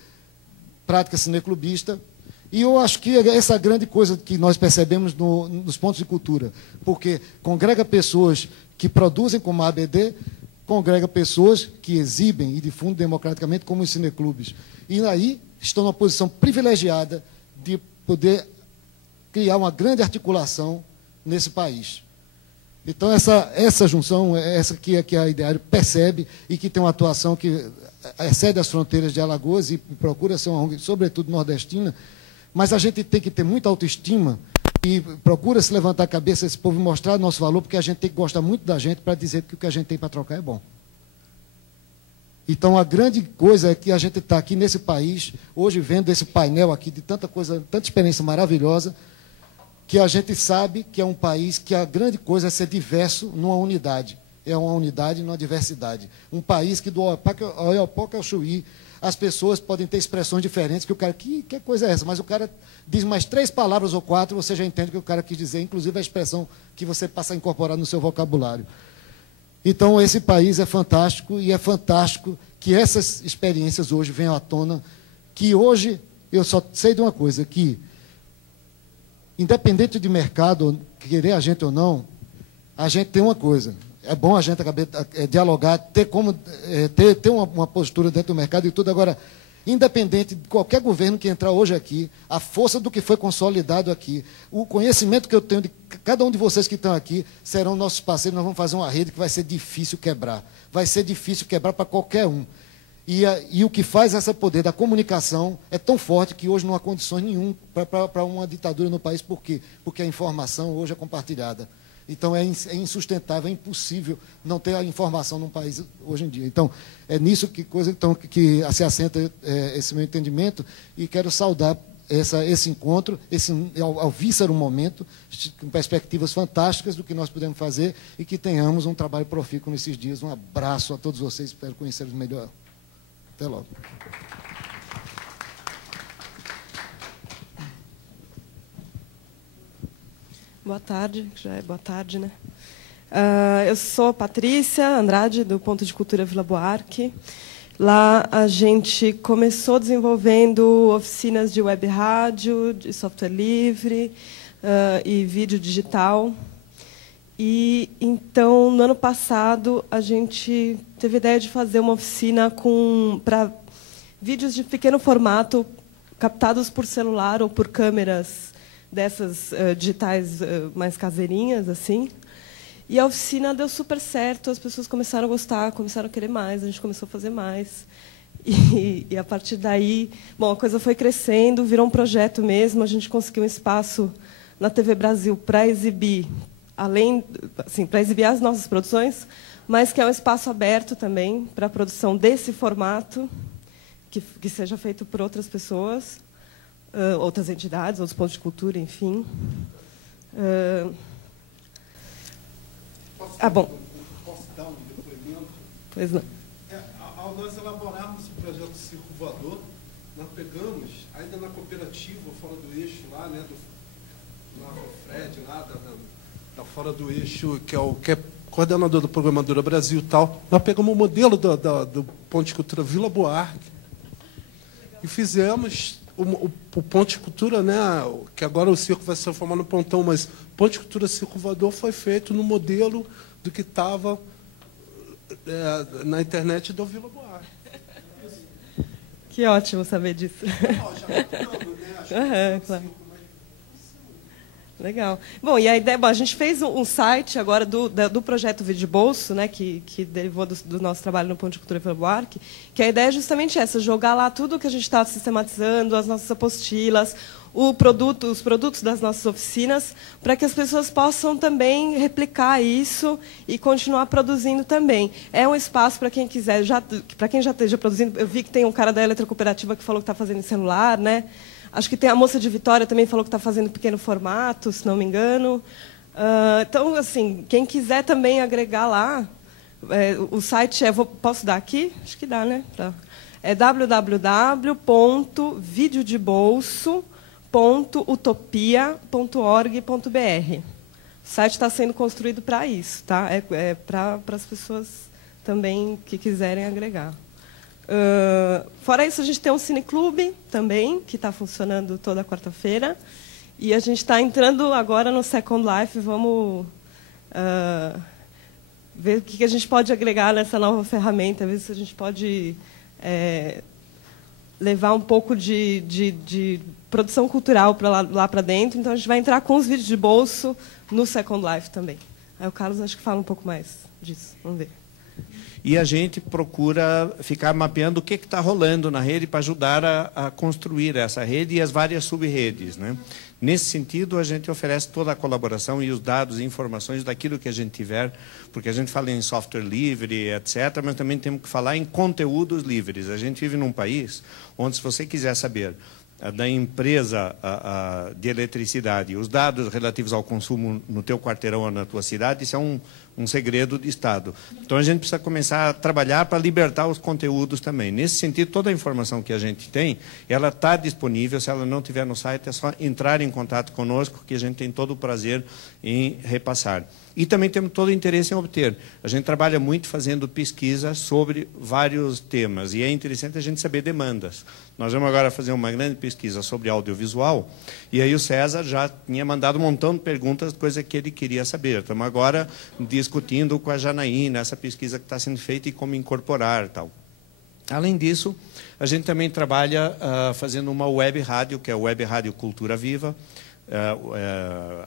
prática cineclubista, e eu acho que essa é a grande coisa que nós percebemos nos pontos de cultura, porque congrega pessoas que produzem como a ABD, congrega pessoas que exibem e difundem democraticamente como os cineclubes. E aí estão numa posição privilegiada de poder criar uma grande articulação nesse país. Então, essa junção, essa que a Ideário percebe e que tem uma atuação que excede as fronteiras de Alagoas e procura ser uma ONG, sobretudo nordestina, mas a gente tem que ter muita autoestima e procura se levantar a cabeça esse povo e mostrar o nosso valor, porque a gente tem que gostar muito da gente para dizer que o que a gente tem para trocar é bom. Então, a grande coisa é que a gente está aqui nesse país, hoje vendo esse painel aqui de tanta coisa, tanta experiência maravilhosa, que a gente sabe que é um país que a grande coisa é ser diverso numa unidade. É uma unidade numa diversidade. Um país que do Oiapoque ao Chuí, as pessoas podem ter expressões diferentes, que o cara, que coisa é essa? Mas o cara diz mais 3 palavras ou 4, você já entende o que o cara quis dizer, inclusive a expressão que você passa a incorporar no seu vocabulário. Então, esse país é fantástico, e é fantástico que essas experiências hoje venham à tona, que hoje, eu só sei de uma coisa, que, independente de mercado, querer a gente ou não, a gente tem uma coisa, é bom a gente dialogar, ter uma postura dentro do mercado e tudo. Agora, independente de qualquer governo que entrar hoje aqui, a força do que foi consolidado aqui, o conhecimento que eu tenho de cada um de vocês que estão aqui, serão nossos parceiros, nós vamos fazer uma rede que vai ser difícil quebrar. Vai ser difícil quebrar para qualquer um. E o que faz essa poder da comunicação é tão forte que hoje não há condições nenhuma para uma ditadura no país. Por quê? Porque a informação hoje é compartilhada. Então, é insustentável, é impossível não ter a informação num país hoje em dia. Então, é nisso que se assenta esse meu entendimento, e quero saudar esse encontro, ao víscero momento, com perspectivas fantásticas do que nós podemos fazer, e que tenhamos um trabalho profícuo nesses dias. Um abraço a todos vocês, espero conhecê-los melhor. Até logo. Boa tarde, já é boa tarde, né? Eu sou Patrícia Andrade, do Ponto de Cultura Vila Buarque. Lá a gente começou desenvolvendo oficinas de web rádio, de software livre e vídeo digital. E então, no ano passado, a gente teve a ideia de fazer uma oficina para vídeos de pequeno formato, captados por celular ou por câmeras dessas digitais mais caseirinhas, assim. E a oficina deu super certo, as pessoas começaram a gostar, começaram a querer mais, a gente começou a fazer mais. E a partir daí, bom, a coisa foi crescendo, virou um projeto mesmo, a gente conseguiu um espaço na TV Brasil para exibir, assim, para exibir as nossas produções, mas que é um espaço aberto também para a produção desse formato, que seja feito por outras pessoas, outras entidades, outros pontos de cultura, enfim. Bom. Posso dar um depoimento? Pois não. Ao nós elaborarmos o projeto Circo Voador, nós pegamos, ainda na cooperativa, fora do eixo, lá, né, do Fred, lá, da fora do eixo, que é coordenador da Programadora Brasil e tal, nós pegamos o modelo do Ponto de Cultura Vila Buarque e fizemos o Ponto de Cultura, né, que agora o circo vai se transformar no Pontão, mas o Ponto de Cultura Circo Voador foi feito no modelo do que estava na internet do Vila Buarque. Que ótimo saber disso. Claro. Legal. Bom, e a ideia, a gente fez um site agora do projeto Vídeo Bolso, né, que derivou do nosso trabalho no Ponto de Cultura Vila Buarque, que a ideia é justamente essa, jogar lá tudo o que a gente está sistematizando, as nossas apostilas, os produtos das nossas oficinas, para que as pessoas possam também replicar isso e continuar produzindo também. É um espaço para quem quiser, para quem já esteja produzindo. Eu vi que tem um cara da Eletrocooperativa que falou que está fazendo em celular, né? Acho que tem a moça de Vitória também falou que está fazendo pequeno formato, se não me engano. Então, assim, quem quiser também agregar lá, o site posso dar aqui? Acho que dá, né? Tá. É www.videodebolso.utopia.org.br. O site está sendo construído para isso, tá? Para as pessoas também que quiserem agregar. Fora isso, a gente tem um cineclube também, que está funcionando toda quarta-feira. E a gente está entrando agora no Second Life. Vamos ver o que a gente pode agregar nessa nova ferramenta, ver se a gente pode levar um pouco de produção cultural lá para dentro. Então, a gente vai entrar com os vídeos de bolso no Second Life também. Aí o Carlos acho que fala um pouco mais disso. Vamos ver. E a gente procura ficar mapeando o que está rolando na rede para ajudar a construir essa rede e as várias sub-redes, né? Nesse sentido, a gente oferece toda a colaboração e os dados e informações daquilo que a gente tiver, porque a gente fala em software livre, etc., mas também temos que falar em conteúdos livres. A gente vive num país onde, se você quiser saber da empresa de eletricidade, os dados relativos ao consumo no teu quarteirão ou na tua cidade, isso é um segredo de Estado. Então, a gente precisa começar a trabalhar para libertar os conteúdos também. Nesse sentido, toda a informação que a gente tem, ela está disponível. Se ela não estiver no site, é só entrar em contato conosco, que a gente tem todo o prazer em repassar. E também temos todo o interesse em obter. A gente trabalha muito fazendo pesquisa sobre vários temas, e é interessante a gente saber demandas. Nós vamos agora fazer uma grande pesquisa sobre audiovisual, e aí o César já tinha mandado um montão de perguntas, coisa que ele queria saber. Estamos agora discutindo com a Janaína essa pesquisa que está sendo feita e como incorporar tal. Além disso, a gente também trabalha fazendo uma web rádio, que é a Web Rádio Cultura Viva.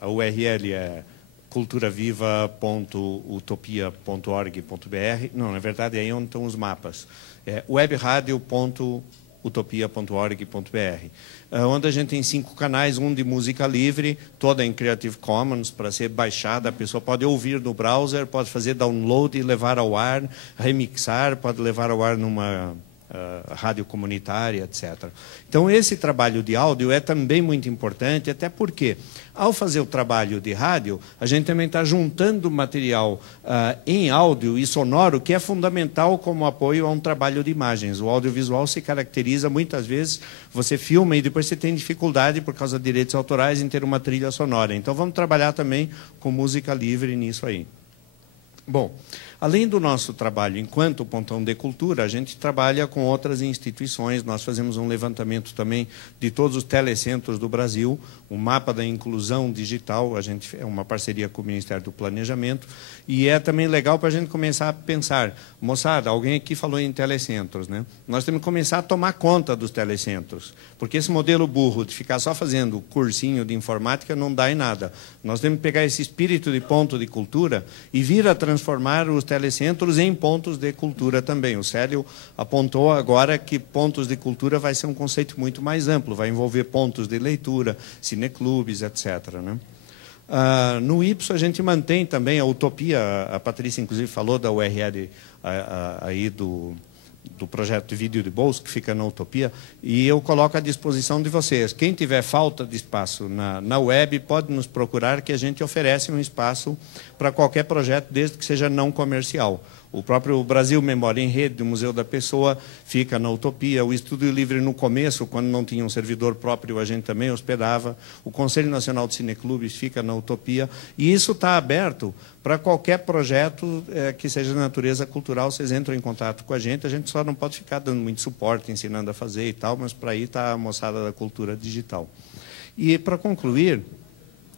A URL é culturaviva.utopia.org.br. Não, na verdade, é aí onde estão os mapas. É webradio.utopia.org.br, onde a gente tem 5 canais, um de música livre, toda em Creative Commons, para ser baixada. A pessoa pode ouvir no browser, pode fazer download e levar ao ar, remixar, pode levar ao ar numa rádio comunitária, etc. Então, esse trabalho de áudio é também muito importante, até porque, ao fazer o trabalho de rádio, a gente também está juntando material em áudio e sonoro, que é fundamental como apoio a um trabalho de imagens. O audiovisual se caracteriza, muitas vezes, você filma e depois você tem dificuldade, por causa de direitos autorais, em ter uma trilha sonora. Então, vamos trabalhar também com música livre nisso aí. Bom, além do nosso trabalho enquanto Pontão de Cultura, a gente trabalha com outras instituições. Nós fazemos um levantamento também de todos os telecentros do Brasil, um mapa da inclusão digital. A gente é uma parceria com o Ministério do Planejamento, e é também legal para a gente começar a pensar, moçada, alguém aqui falou em telecentros, né? Nós temos que começar a tomar conta dos telecentros, porque esse modelo burro de ficar só fazendo cursinho de informática não dá em nada. Nós temos que pegar esse espírito de ponto de cultura e vir a transformar os telecentros em pontos de cultura também. O Célio apontou agora que pontos de cultura vai ser um conceito muito mais amplo, vai envolver pontos de leitura, cineclubes, etc., né? No Ipso, a gente mantém também a Utopia. A Patrícia, inclusive, falou da URL aí do projeto de vídeo de bolso, que fica na Utopia, e eu coloco à disposição de vocês. Quem tiver falta de espaço na web, pode nos procurar, que a gente oferece um espaço para qualquer projeto, desde que seja não comercial. O próprio Brasil Memória em Rede, do Museu da Pessoa, fica na Utopia. O Estúdio Livre, no começo, quando não tinha um servidor próprio, a gente também hospedava. O Conselho Nacional de Cineclubes fica na Utopia. E isso está aberto para qualquer projeto que seja de natureza cultural. Vocês entram em contato com a gente só não pode ficar dando muito suporte, ensinando a fazer e tal, mas para aí está a moçada da cultura digital. E, para concluir,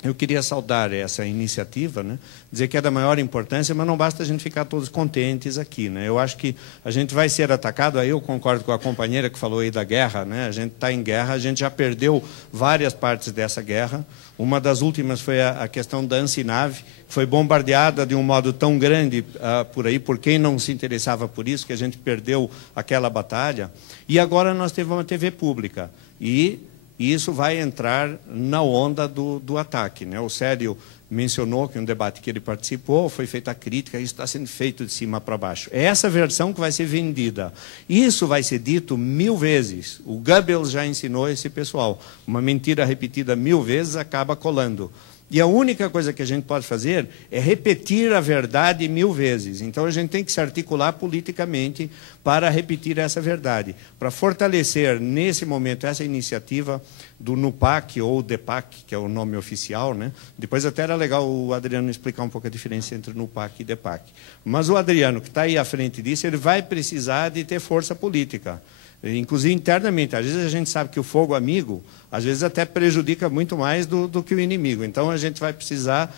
eu queria saudar essa iniciativa, né? Dizer que é da maior importância, mas não basta a gente ficar todos contentes aqui, né? Eu acho que a gente vai ser atacado, aí eu concordo com a companheira que falou aí da guerra, né? A gente está em guerra, a gente já perdeu várias partes dessa guerra. Uma das últimas foi a questão da Ancinave, que foi bombardeada de um modo tão grande por aí, por quem não se interessava por isso, que a gente perdeu aquela batalha. E agora nós temos uma TV pública. E e isso vai entrar na onda do ataque, né? O Célio mencionou que um debate que ele participou foi feita a crítica, isso está sendo feito de cima para baixo. É essa versão que vai ser vendida. Isso vai ser dito 1000 vezes. O Goebbels já ensinou esse pessoal. Uma mentira repetida 1000 vezes acaba colando. E a única coisa que a gente pode fazer é repetir a verdade 1000 vezes. Então, a gente tem que se articular politicamente para repetir essa verdade, para fortalecer, nesse momento, essa iniciativa do NUPAC, ou DEPAC, que é o nome oficial, né? Depois até era legal o Adriano explicar um pouco a diferença entre NUPAC e DEPAC. Mas o Adriano, que está aí à frente disso, ele vai precisar de ter força política. Inclusive internamente. Às vezes a gente sabe que o fogo amigo, às vezes até prejudica muito mais do que o inimigo. Então a gente vai precisar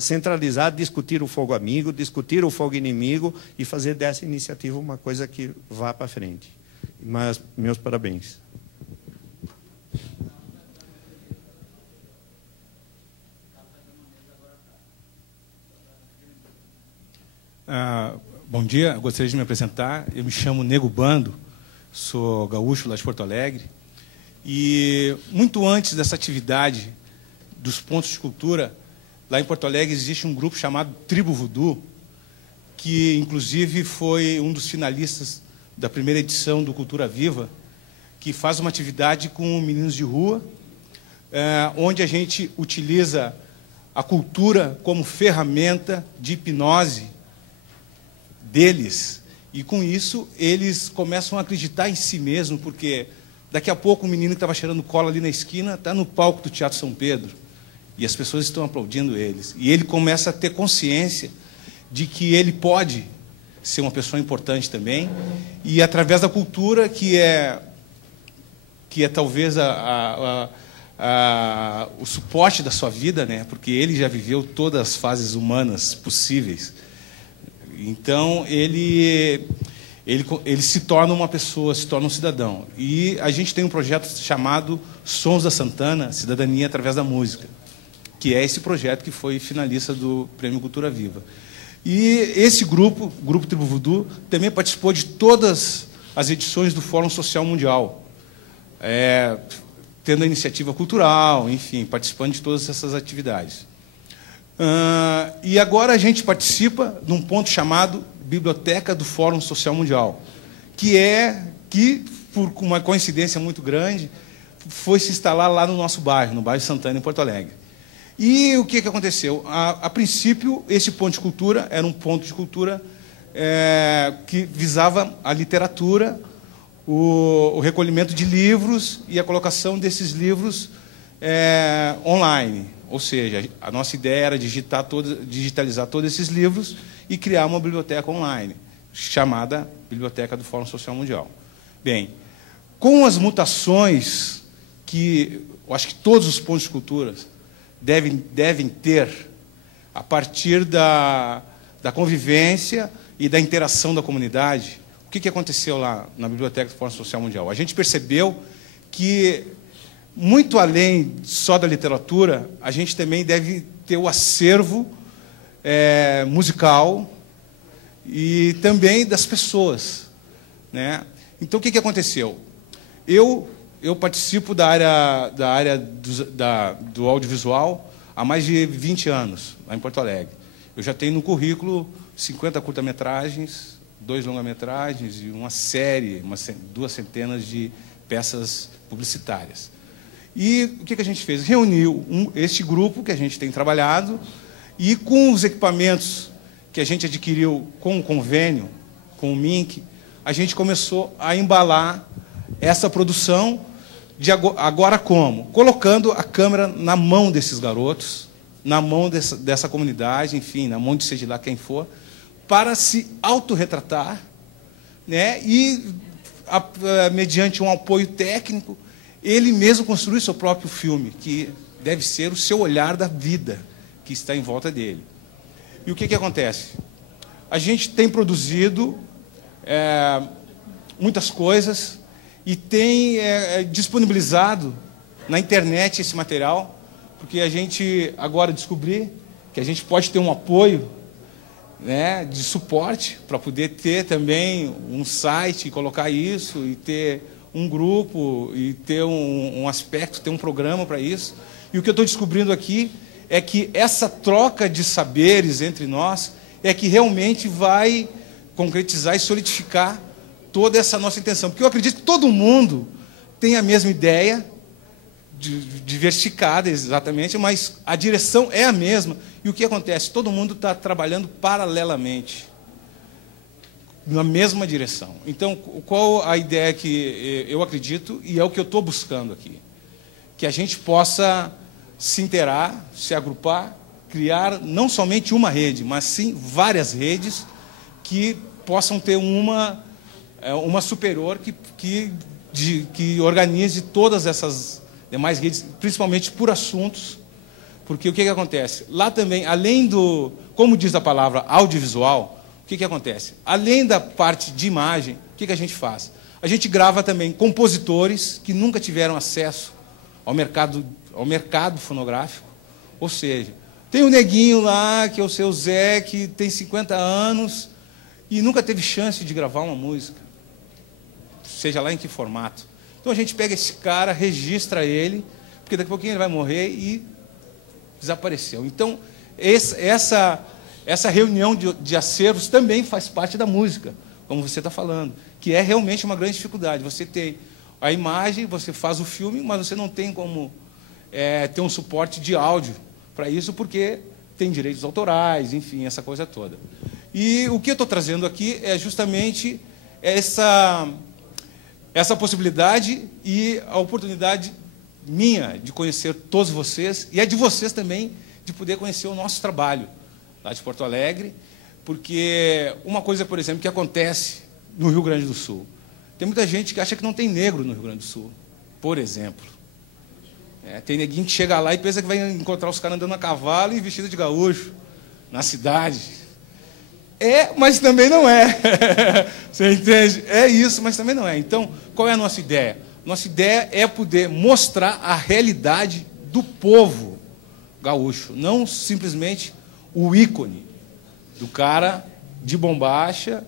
centralizar, discutir o fogo amigo, discutir o fogo inimigo e fazer dessa iniciativa uma coisa que vá para frente. Mas meus parabéns. Bom dia, eu gostaria de me apresentar. Eu me chamo Nego Bando. Sou gaúcho lá de Porto Alegre, e muito antes dessa atividade dos pontos de cultura, lá em Porto Alegre existe um grupo chamado Tribo Voodoo, que inclusive foi um dos finalistas da primeira edição do Cultura Viva, que faz uma atividade com meninos de rua, onde a gente utiliza a cultura como ferramenta de hipnose deles. E, com isso, eles começam a acreditar em si mesmo, porque daqui a pouco o menino que estava cheirando cola ali na esquina está no palco do Teatro São Pedro, e as pessoas estão aplaudindo eles. E ele começa a ter consciência de que ele pode ser uma pessoa importante também, e através da cultura, que é talvez o suporte da sua vida, né? Porque ele já viveu todas as fases humanas possíveis. Então, ele se torna uma pessoa, se torna um cidadão. E a gente tem um projeto chamado Sons da Santana, Cidadania através da Música, que é esse projeto que foi finalista do Prêmio Cultura Viva. E esse grupo, o Grupo Tribo Voodoo, também participou de todas as edições do Fórum Social Mundial, tendo a iniciativa cultural, enfim, participando de todas essas atividades. E agora a gente participa de um ponto chamado Biblioteca do Fórum Social Mundial, que por uma coincidência muito grande, foi se instalar lá no nosso bairro, no bairro Santana, em Porto Alegre. E o que aconteceu? A princípio, esse ponto de cultura era um ponto de cultura que visava a literatura, o recolhimento de livros e a colocação desses livros online. Ou seja, a nossa ideia era digitalizar todos esses livros e criar uma biblioteca online, chamada Biblioteca do Fórum Social Mundial. Bem, com as mutações que eu acho que todos os pontos de cultura devem ter a partir da convivência e da interação da comunidade, o que aconteceu lá na Biblioteca do Fórum Social Mundial? A gente percebeu que, muito além só da literatura, a gente também deve ter o acervo musical e também das pessoas, né? Então, o que aconteceu? Eu participo da área do audiovisual há mais de 20 anos, lá em Porto Alegre. Eu já tenho no currículo 50 curta-metragens, 2 longa-metragens e uma série, 2 centenas de peças publicitárias. E o que a gente fez? Reuniu este grupo que a gente tem trabalhado, e com os equipamentos que a gente adquiriu com o convênio, com o MINC, a gente começou a embalar essa produção de agora como? Colocando a câmera na mão desses garotos, na mão dessa comunidade, enfim, na mão de seja lá quem for, para se autorretratar, né? E, mediante um apoio técnico, ele mesmo construir seu próprio filme, que deve ser o seu olhar da vida que está em volta dele. E o que acontece? A gente tem produzido muitas coisas e tem disponibilizado na internet esse material, porque a gente agora descobriu que a gente pode ter um apoio, né, de suporte para poder ter também um site e colocar isso e ter um grupo e ter um aspecto, ter um programa para isso. E o que eu estou descobrindo aqui é que essa troca de saberes entre nós é que realmente vai concretizar e solidificar toda essa nossa intenção. Porque eu acredito que todo mundo tem a mesma ideia, diversificada exatamente, mas a direção é a mesma. E o que acontece? Todo mundo está trabalhando paralelamente, na mesma direção. Então, qual a ideia que eu acredito, e é o que eu estou buscando aqui? Que a gente possa se inteirar, se agrupar, criar não somente uma rede, mas sim várias redes que possam ter uma superior que organize todas essas demais redes, principalmente por assuntos, porque o que acontece? Lá também, além do, como diz a palavra audiovisual, o que acontece? Além da parte de imagem, o que a gente faz? A gente grava também compositores que nunca tiveram acesso ao mercado fonográfico, ou seja, tem um neguinho lá, que é o seu Zé, que tem 50 anos e nunca teve chance de gravar uma música, seja lá em que formato. Então a gente pega esse cara, registra ele, porque daqui a pouquinho ele vai morrer e desapareceu. Então, essa reunião de acervos também faz parte da música, como você está falando, que é realmente uma grande dificuldade. Você tem a imagem, você faz o filme, mas você não tem como ter um suporte de áudio para isso, porque tem direitos autorais, enfim, essa coisa toda. E o que eu estou trazendo aqui é justamente essa possibilidade e a oportunidade minha de conhecer todos vocês, e é de vocês também de poder conhecer o nosso trabalho lá de Porto Alegre, porque uma coisa, por exemplo, que acontece no Rio Grande do Sul, tem muita gente que acha que não tem negro no Rio Grande do Sul, por exemplo. Tem neguinho que chega lá e pensa que vai encontrar os caras andando a cavalo e vestido de gaúcho na cidade. Mas também não é. Você entende? É isso, mas também não é. Então, qual é a nossa ideia? Nossa ideia é poder mostrar a realidade do povo gaúcho, não simplesmente o ícone do cara de bombacha,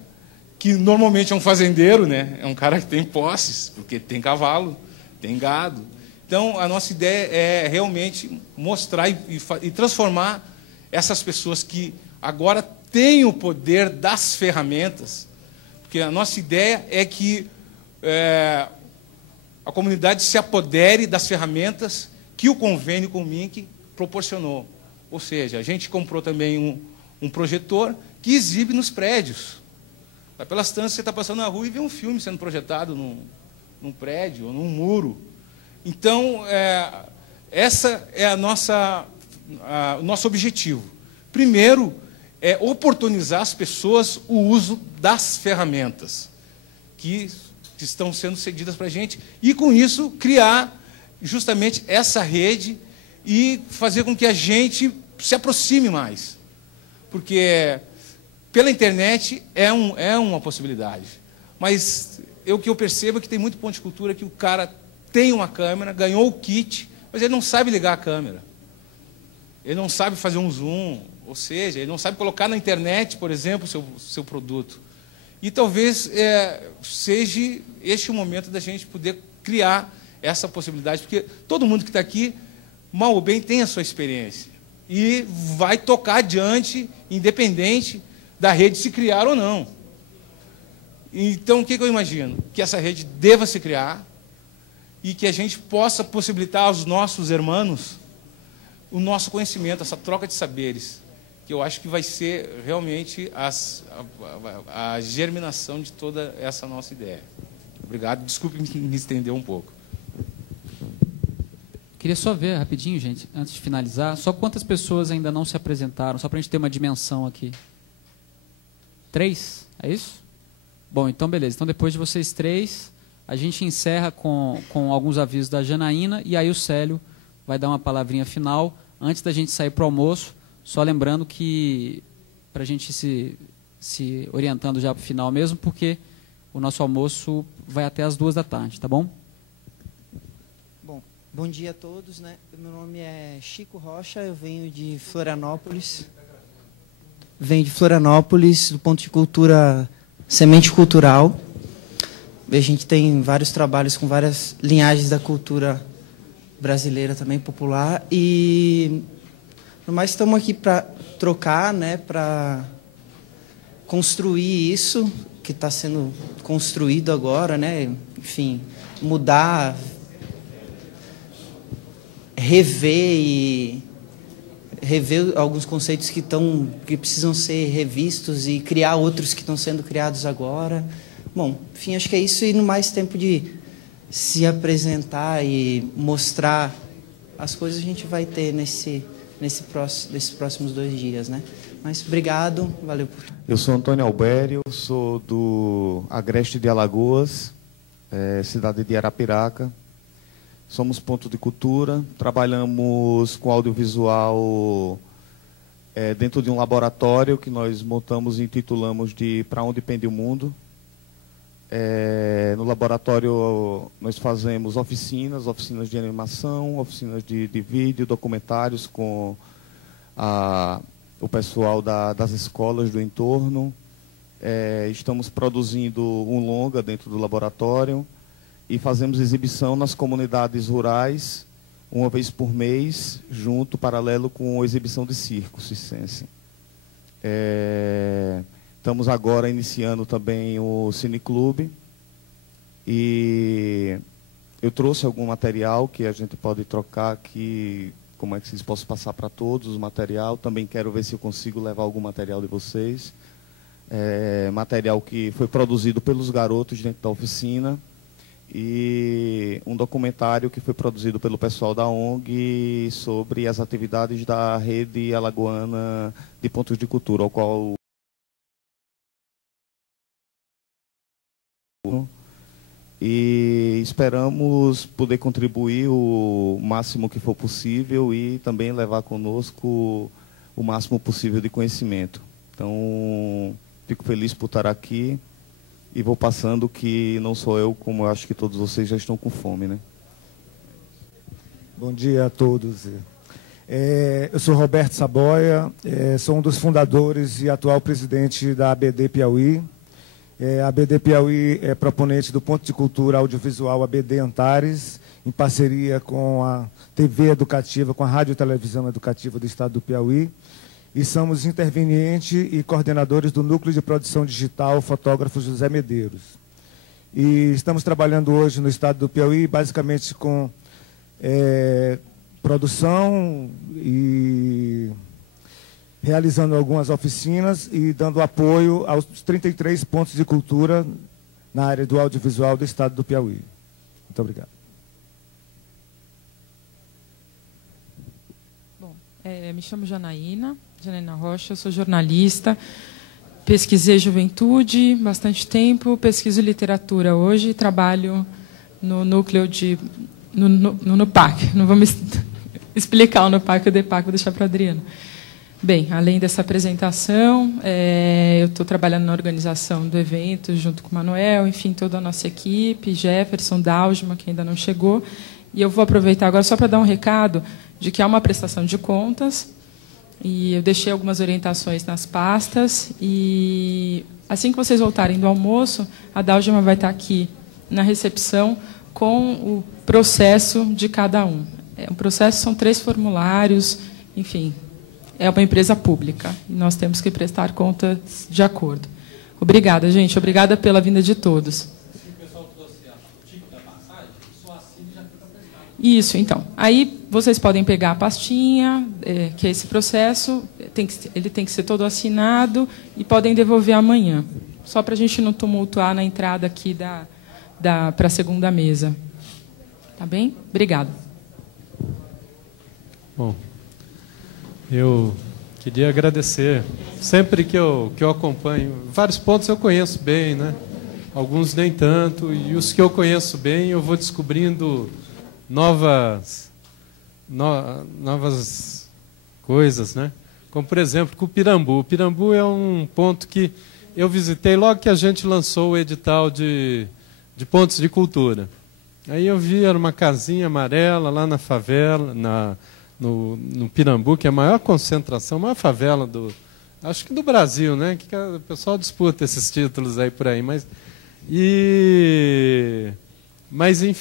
que normalmente é um fazendeiro, né? É um cara que tem posses, porque tem cavalo, tem gado. Então, a nossa ideia é realmente mostrar e transformar essas pessoas que agora têm o poder das ferramentas, porque a nossa ideia é que a comunidade se apodere das ferramentas que o convênio com o MINC proporcionou. Ou seja, a gente comprou também um projetor que exibe nos prédios. Vai pelas tantas, você está passando na rua e vê um filme sendo projetado num prédio ou num muro. Então, essa é o nosso objetivo. Primeiro, é oportunizar às pessoas o uso das ferramentas que estão sendo cedidas para a gente e, com isso, criar justamente essa rede e fazer com que a gente se aproxime mais. Porque pela internet é uma possibilidade. Mas o que eu percebo é que tem muito ponto de cultura que o cara tem uma câmera, ganhou o kit, mas ele não sabe ligar a câmera. Ele não sabe fazer um zoom, ou seja, ele não sabe colocar na internet, por exemplo, o seu produto. E talvez seja este o momento da gente poder criar essa possibilidade, porque todo mundo que está aqui, mal ou bem, tem a sua experiência. E vai tocar adiante, independente da rede se criar ou não. Então, o que eu imagino? Que essa rede deva se criar e que a gente possa possibilitar aos nossos irmãos o nosso conhecimento, essa troca de saberes, que eu acho que vai ser realmente a germinação de toda essa nossa ideia. Obrigado, desculpe me estender um pouco. Queria só ver rapidinho, gente, antes de finalizar, só quantas pessoas ainda não se apresentaram, só para a gente ter uma dimensão aqui. 3? É isso? Bom, então beleza. Então depois de vocês 3, a gente encerra com alguns avisos da Janaína e aí o Célio vai dar uma palavrinha final antes da gente sair para o almoço, só lembrando que, para a gente se orientando já para o final mesmo, porque o nosso almoço vai até as 14h, tá bom? Bom dia a todos, né? Meu nome é Chico Rocha, eu venho de Florianópolis. Venho de Florianópolis, do ponto de cultura Semente Cultural. A gente tem vários trabalhos com várias linhagens da cultura brasileira também, popular. E, no mais, estamos aqui para trocar, né, para construir isso que está sendo construído agora, né? Enfim, mudar, rever alguns conceitos que precisam ser revistos e criar outros que estão sendo criados agora. Bom, enfim, acho que é isso, e no mais tempo de se apresentar e mostrar as coisas a gente vai ter nesses próximos 2 dias, né? Mas obrigado, valeu por tudo. Eu sou Antônio Albério, sou do Agreste de Alagoas, cidade de Arapiraca. Somos ponto de cultura, trabalhamos com audiovisual dentro de um laboratório que nós montamos e intitulamos de Para Onde Pende o Mundo. No laboratório nós fazemos oficinas de animação, oficinas de vídeo, documentários com o pessoal das escolas do entorno. Estamos produzindo um longa dentro do laboratório e fazemos exibição nas comunidades rurais, uma vez por mês, paralelo com a exibição de circo circense. Estamos agora iniciando também o Cineclube e eu trouxe algum material que a gente pode trocar aqui, como é que vocês possam passar para todos o material. Também quero ver se eu consigo levar algum material de vocês. Material que foi produzido pelos garotos dentro da oficina e um documentário que foi produzido pelo pessoal da ONG sobre as atividades da rede alagoana de pontos de cultura, ao qual e esperamos poder contribuir o máximo que for possível e também levar conosco o máximo possível de conhecimento. Então, fico feliz por estar aqui e vou passando que não sou eu, como eu acho que todos vocês já estão com fome, né? Bom dia a todos. Eu sou Roberto Saboia, sou um dos fundadores e atual presidente da ABD Piauí. A ABD Piauí é proponente do Ponto de Cultura Audiovisual ABD Antares, em parceria com a TV Educativa, com a Rádio e Televisão Educativa do Estado do Piauí. E somos interveniente e coordenadores do Núcleo de Produção Digital Fotógrafo José Medeiros. E estamos trabalhando hoje no Estado do Piauí, basicamente com produção e realizando algumas oficinas e dando apoio aos 33 pontos de cultura na área do audiovisual do Estado do Piauí. Muito obrigado. Bom, me chamo Janaína Rocha, sou jornalista, pesquisei juventude bastante tempo, pesquiso literatura hoje, trabalho no núcleo no NUPAC. Não vou me explicar o NUPAC e o DEPAC, vou deixar para a Adriana. Bem, além dessa apresentação, eu estou trabalhando na organização do evento junto com o Manuel, enfim, toda a nossa equipe, Jefferson, Dalgma, que ainda não chegou. E eu vou aproveitar agora só para dar um recado de que há uma prestação de contas, e eu deixei algumas orientações nas pastas, e assim que vocês voltarem do almoço, a Dalgma vai estar aqui na recepção com o processo de cada um. O processo são 3 formulários, enfim, é uma empresa pública e nós temos que prestar contas de acordo. Obrigada, gente. Obrigada pela vinda de todos. Isso, então. Aí vocês podem pegar a pastinha, que é esse processo, ele tem que ser todo assinado e podem devolver amanhã. Só para a gente não tumultuar na entrada aqui para a segunda mesa. Tá bem? Obrigada. Bom, eu queria agradecer. Sempre que eu acompanho, vários pontos eu conheço bem, né? Alguns nem tanto, e os que eu conheço bem eu vou descobrindo novas coisas, né? Como, por exemplo, com o Pirambu. O Pirambu é um ponto que eu visitei logo que a gente lançou o edital de pontos de cultura. Aí eu vi, era uma casinha amarela lá na favela, no Pirambu, que é a maior concentração, a maior favela acho que do Brasil, né? Que o pessoal disputa esses títulos aí por aí, mas Mas, enfim,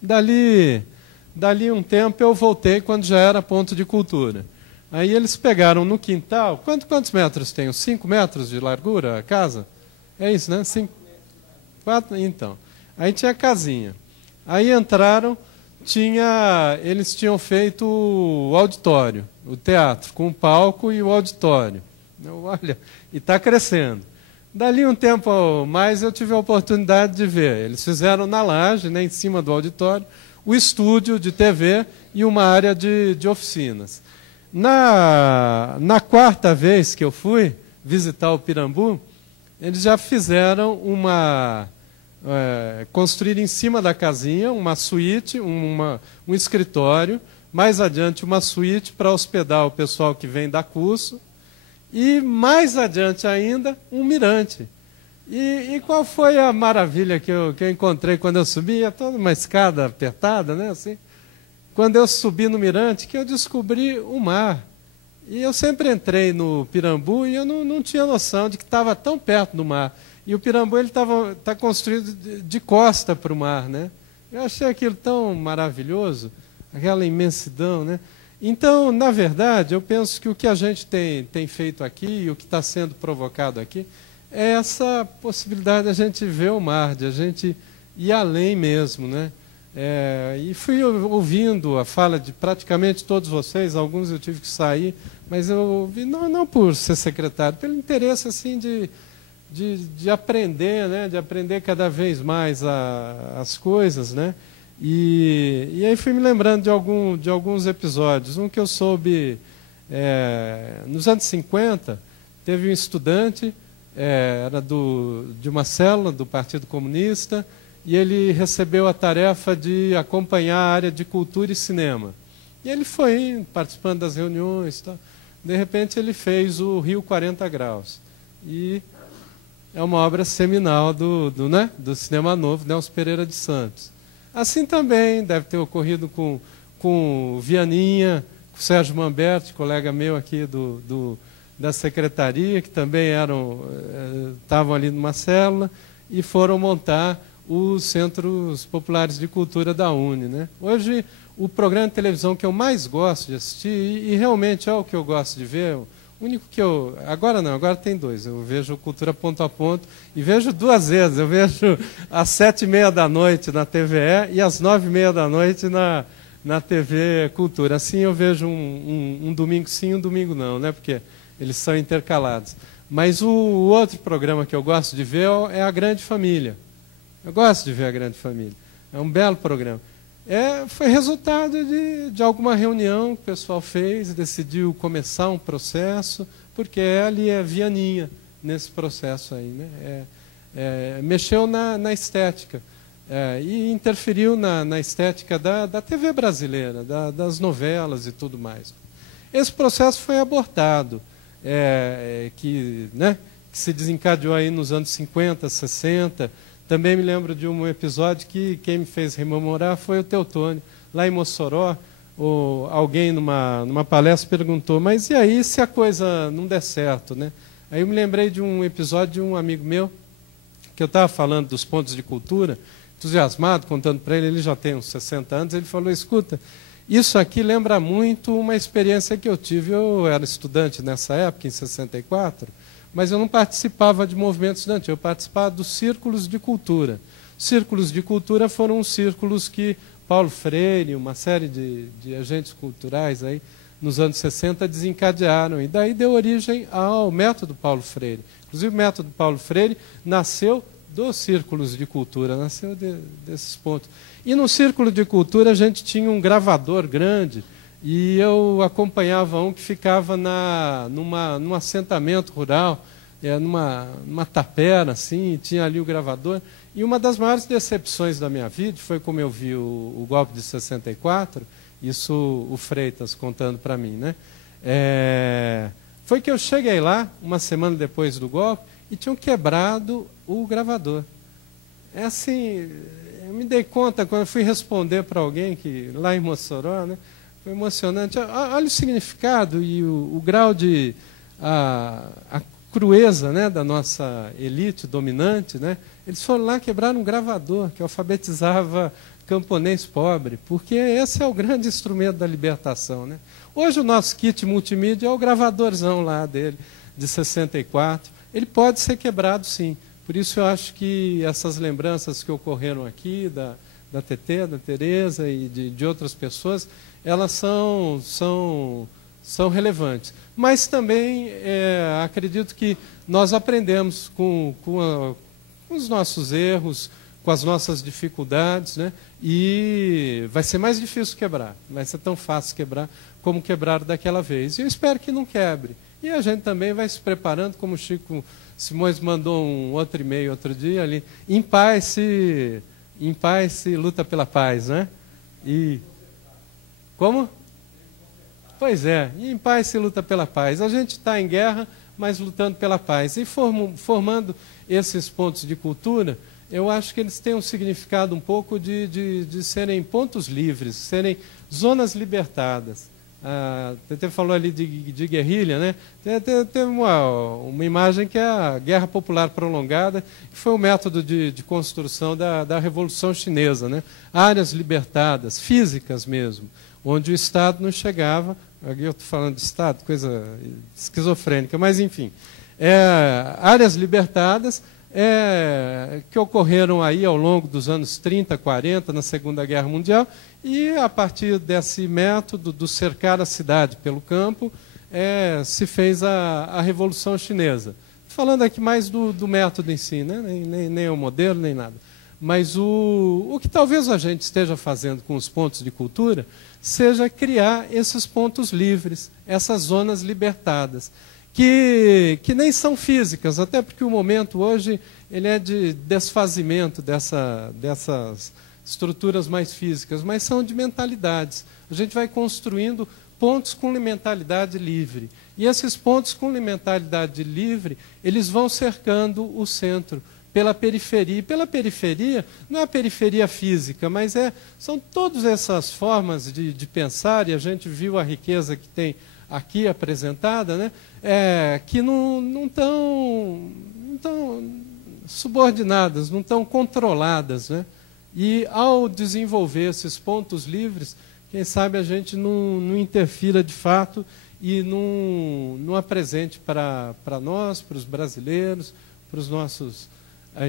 dali um tempo eu voltei quando já era ponto de cultura. Aí eles pegaram no quintal, quantos metros tem? 5 metros de largura a casa? É isso, né? 5, 4? Então. Aí tinha a casinha. Aí entraram, eles tinham feito o auditório, o teatro, com o palco e o auditório. Olha, e está crescendo. Dali um tempo mais eu tive a oportunidade de ver. Eles fizeram na laje, né, em cima do auditório, o estúdio de TV e uma área de oficinas. Na quarta vez que eu fui visitar o Pirambu, eles já fizeram construir em cima da casinha uma suíte, um escritório, mais adiante uma suíte para hospedar o pessoal que vem dar curso, e mais adiante ainda um mirante. E qual foi a maravilha que eu encontrei quando eu subi? É toda uma escada apertada, né? Assim. Quando eu subi no mirante, que eu descobri o mar. E eu sempre entrei no Pirambu e eu não tinha noção de que estava tão perto do mar. E o Pirambu está construído de costa para o mar, né? Eu achei aquilo tão maravilhoso, aquela imensidão, né? Então, na verdade, eu penso que o que a gente tem feito aqui, e o que está sendo provocado aqui, é essa possibilidade de a gente ver o mar, de a gente ir além mesmo, né? E fui ouvindo a fala de praticamente todos vocês, alguns eu tive que sair, mas eu ouvi, não por ser secretário, pelo interesse assim de aprender, né? De aprender cada vez mais as coisas, né? E aí fui me lembrando de alguns episódios. Um que eu soube, nos anos 50, teve um estudante, era de uma célula do Partido Comunista, e ele recebeu a tarefa de acompanhar a área de cultura e cinema. E ele foi participando das reuniões. Tal. De repente, ele fez o Rio 40 Graus. E é uma obra seminal do cinema novo, Nelson Pereira de Santos. Assim também deve ter ocorrido com o Vianinha, com o Sérgio Mamberti, colega meu aqui da secretaria, que também estavam ali numa célula, e foram montar os Centros Populares de Cultura da UNE. Né? Hoje, o programa de televisão que eu mais gosto de assistir, e realmente é o que eu gosto de ver, o único que agora não, agora tem 2. Eu vejo Cultura Ponto a Ponto e vejo 2 vezes. Eu vejo às 7h30 da noite na TVE e às 9h30 da noite na TV Cultura. Assim eu vejo um domingo sim, um domingo não, né? Porque eles são intercalados. Mas o outro programa que eu gosto de ver é A Grande Família. Eu gosto de ver A Grande Família. É um belo programa. Foi resultado de alguma reunião que o pessoal fez, decidiu começar um processo, porque ele é Vianinha nesse processo aí. Né? Mexeu na estética e interferiu na estética da TV brasileira, das novelas e tudo mais. Esse processo foi abortado, que se desencadeou aí nos anos 50, 60. Também me lembro de um episódio que quem me fez rememorar foi o Teotônio. Lá em Mossoró, alguém numa palestra perguntou, mas e aí se a coisa não der certo? Né? Aí eu me lembrei de um episódio de um amigo meu, que eu estava falando dos pontos de cultura, entusiasmado, contando para ele já tem uns 60 anos, ele falou, escuta, isso aqui lembra muito uma experiência que eu tive. Eu era estudante nessa época, em 64, mas eu não participava de movimento estudantil, eu participava dos círculos de cultura. Círculos de cultura foram os círculos que Paulo Freire, uma série de agentes culturais aí, nos anos 60 desencadearam, e daí deu origem ao método Paulo Freire. Inclusive o método Paulo Freire nasceu dos círculos de cultura, nasceu desses pontos. E no círculo de cultura a gente tinha um gravador grande, e eu acompanhava um que ficava num assentamento rural, numa tapera, assim, tinha ali o gravador. E uma das maiores decepções da minha vida foi como eu vi o golpe de 64, isso o Freitas contando para mim, né? Foi que eu cheguei lá, uma semana depois do golpe, e tinham quebrado o gravador. Assim, eu me dei conta quando eu fui responder para alguém que lá em Mossoró, né? Foi emocionante. Olha o significado e o grau de crueza, né, da nossa elite dominante, né, eles foram lá quebrar um gravador que alfabetizava camponês pobre, porque esse é o grande instrumento da libertação, né? Hoje o nosso kit multimídia é o gravadorzão lá dele, de 64. Ele pode ser quebrado, sim. Por isso eu acho que essas lembranças que ocorreram aqui, da TT, da Tereza e de outras pessoas, elas são relevantes. Mas também acredito que nós aprendemos com os nossos erros, com as nossas dificuldades, né? E vai ser mais difícil quebrar, não vai ser tão fácil quebrar como quebraram daquela vez. E eu espero que não quebre. E a gente também vai se preparando, como o Chico Simões mandou um outro e-mail outro dia ali, em paz se luta pela paz, né? E como? Pois é, em paz se luta pela paz. A gente está em guerra, mas lutando pela paz. E formando esses pontos de cultura, eu acho que eles têm um significado um pouco de serem pontos livres, serem zonas libertadas. A Tete falou ali de guerrilha, né? Tem uma imagem que é a Guerra Popular Prolongada, que foi um método de construção da Revolução Chinesa, né? Áreas libertadas, físicas mesmo, onde o Estado não chegava. Aqui eu estou falando de Estado, coisa esquizofrênica, mas enfim. Áreas libertadas que ocorreram aí ao longo dos anos 30, 40, na Segunda Guerra Mundial, e a partir desse método do cercar a cidade pelo campo, se fez a Revolução Chinesa. Falando aqui mais do método em si, né? Nem o modelo, nem nada. Mas o que talvez a gente esteja fazendo com os pontos de cultura seja criar esses pontos livres, essas zonas libertadas, que nem são físicas, até porque o momento hoje ele é de desfazimento dessas estruturas mais físicas, mas são de mentalidades. A gente vai construindo pontos com mentalidade livre. E esses pontos com mentalidade livre, eles vão cercando o centro, pela periferia. E pela periferia, não é a periferia física, mas são todas essas formas de pensar, e a gente viu a riqueza que tem aqui apresentada, né? Que não estão subordinadas, não estão controladas, né? E ao desenvolver esses pontos livres, quem sabe a gente não interfira de fato e não apresente para nós, para os brasileiros, para os nossos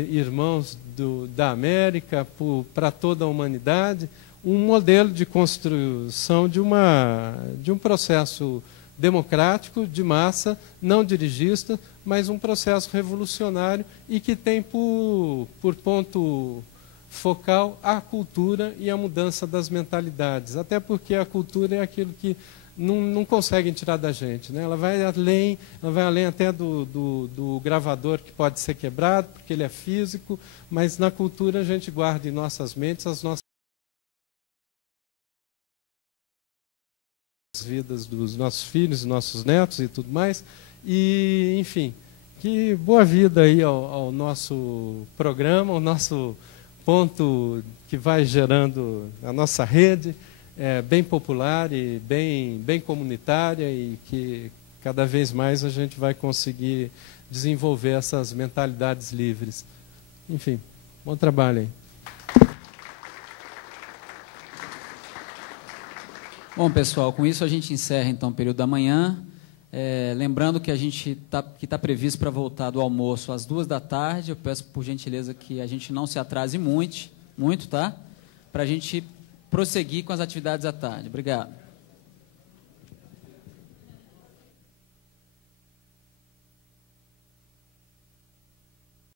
irmãos da América, para toda a humanidade, um modelo de construção de um processo democrático, de massa, não dirigista, mas um processo revolucionário e que tem por ponto focal a cultura e a mudança das mentalidades. Até porque a cultura é aquilo que não conseguem tirar da gente, né? Ela vai além até do gravador que pode ser quebrado, porque ele é físico, mas na cultura a gente guarda em nossas mentes as nossas vidas dos nossos filhos, nossos netos e tudo mais. E, enfim, que boa vida aí ao nosso programa, ao nosso ponto que vai gerando a nossa rede, bem popular e bem comunitária, e que cada vez mais a gente vai conseguir desenvolver essas mentalidades livres. Enfim, bom trabalho aí. Bom, pessoal, com isso a gente encerra então o período da manhã. Lembrando que está previsto para voltar do almoço às 14h. Eu peço por gentileza que a gente não se atrase muito, tá? Para a gente prosseguir com as atividades à tarde. Obrigado.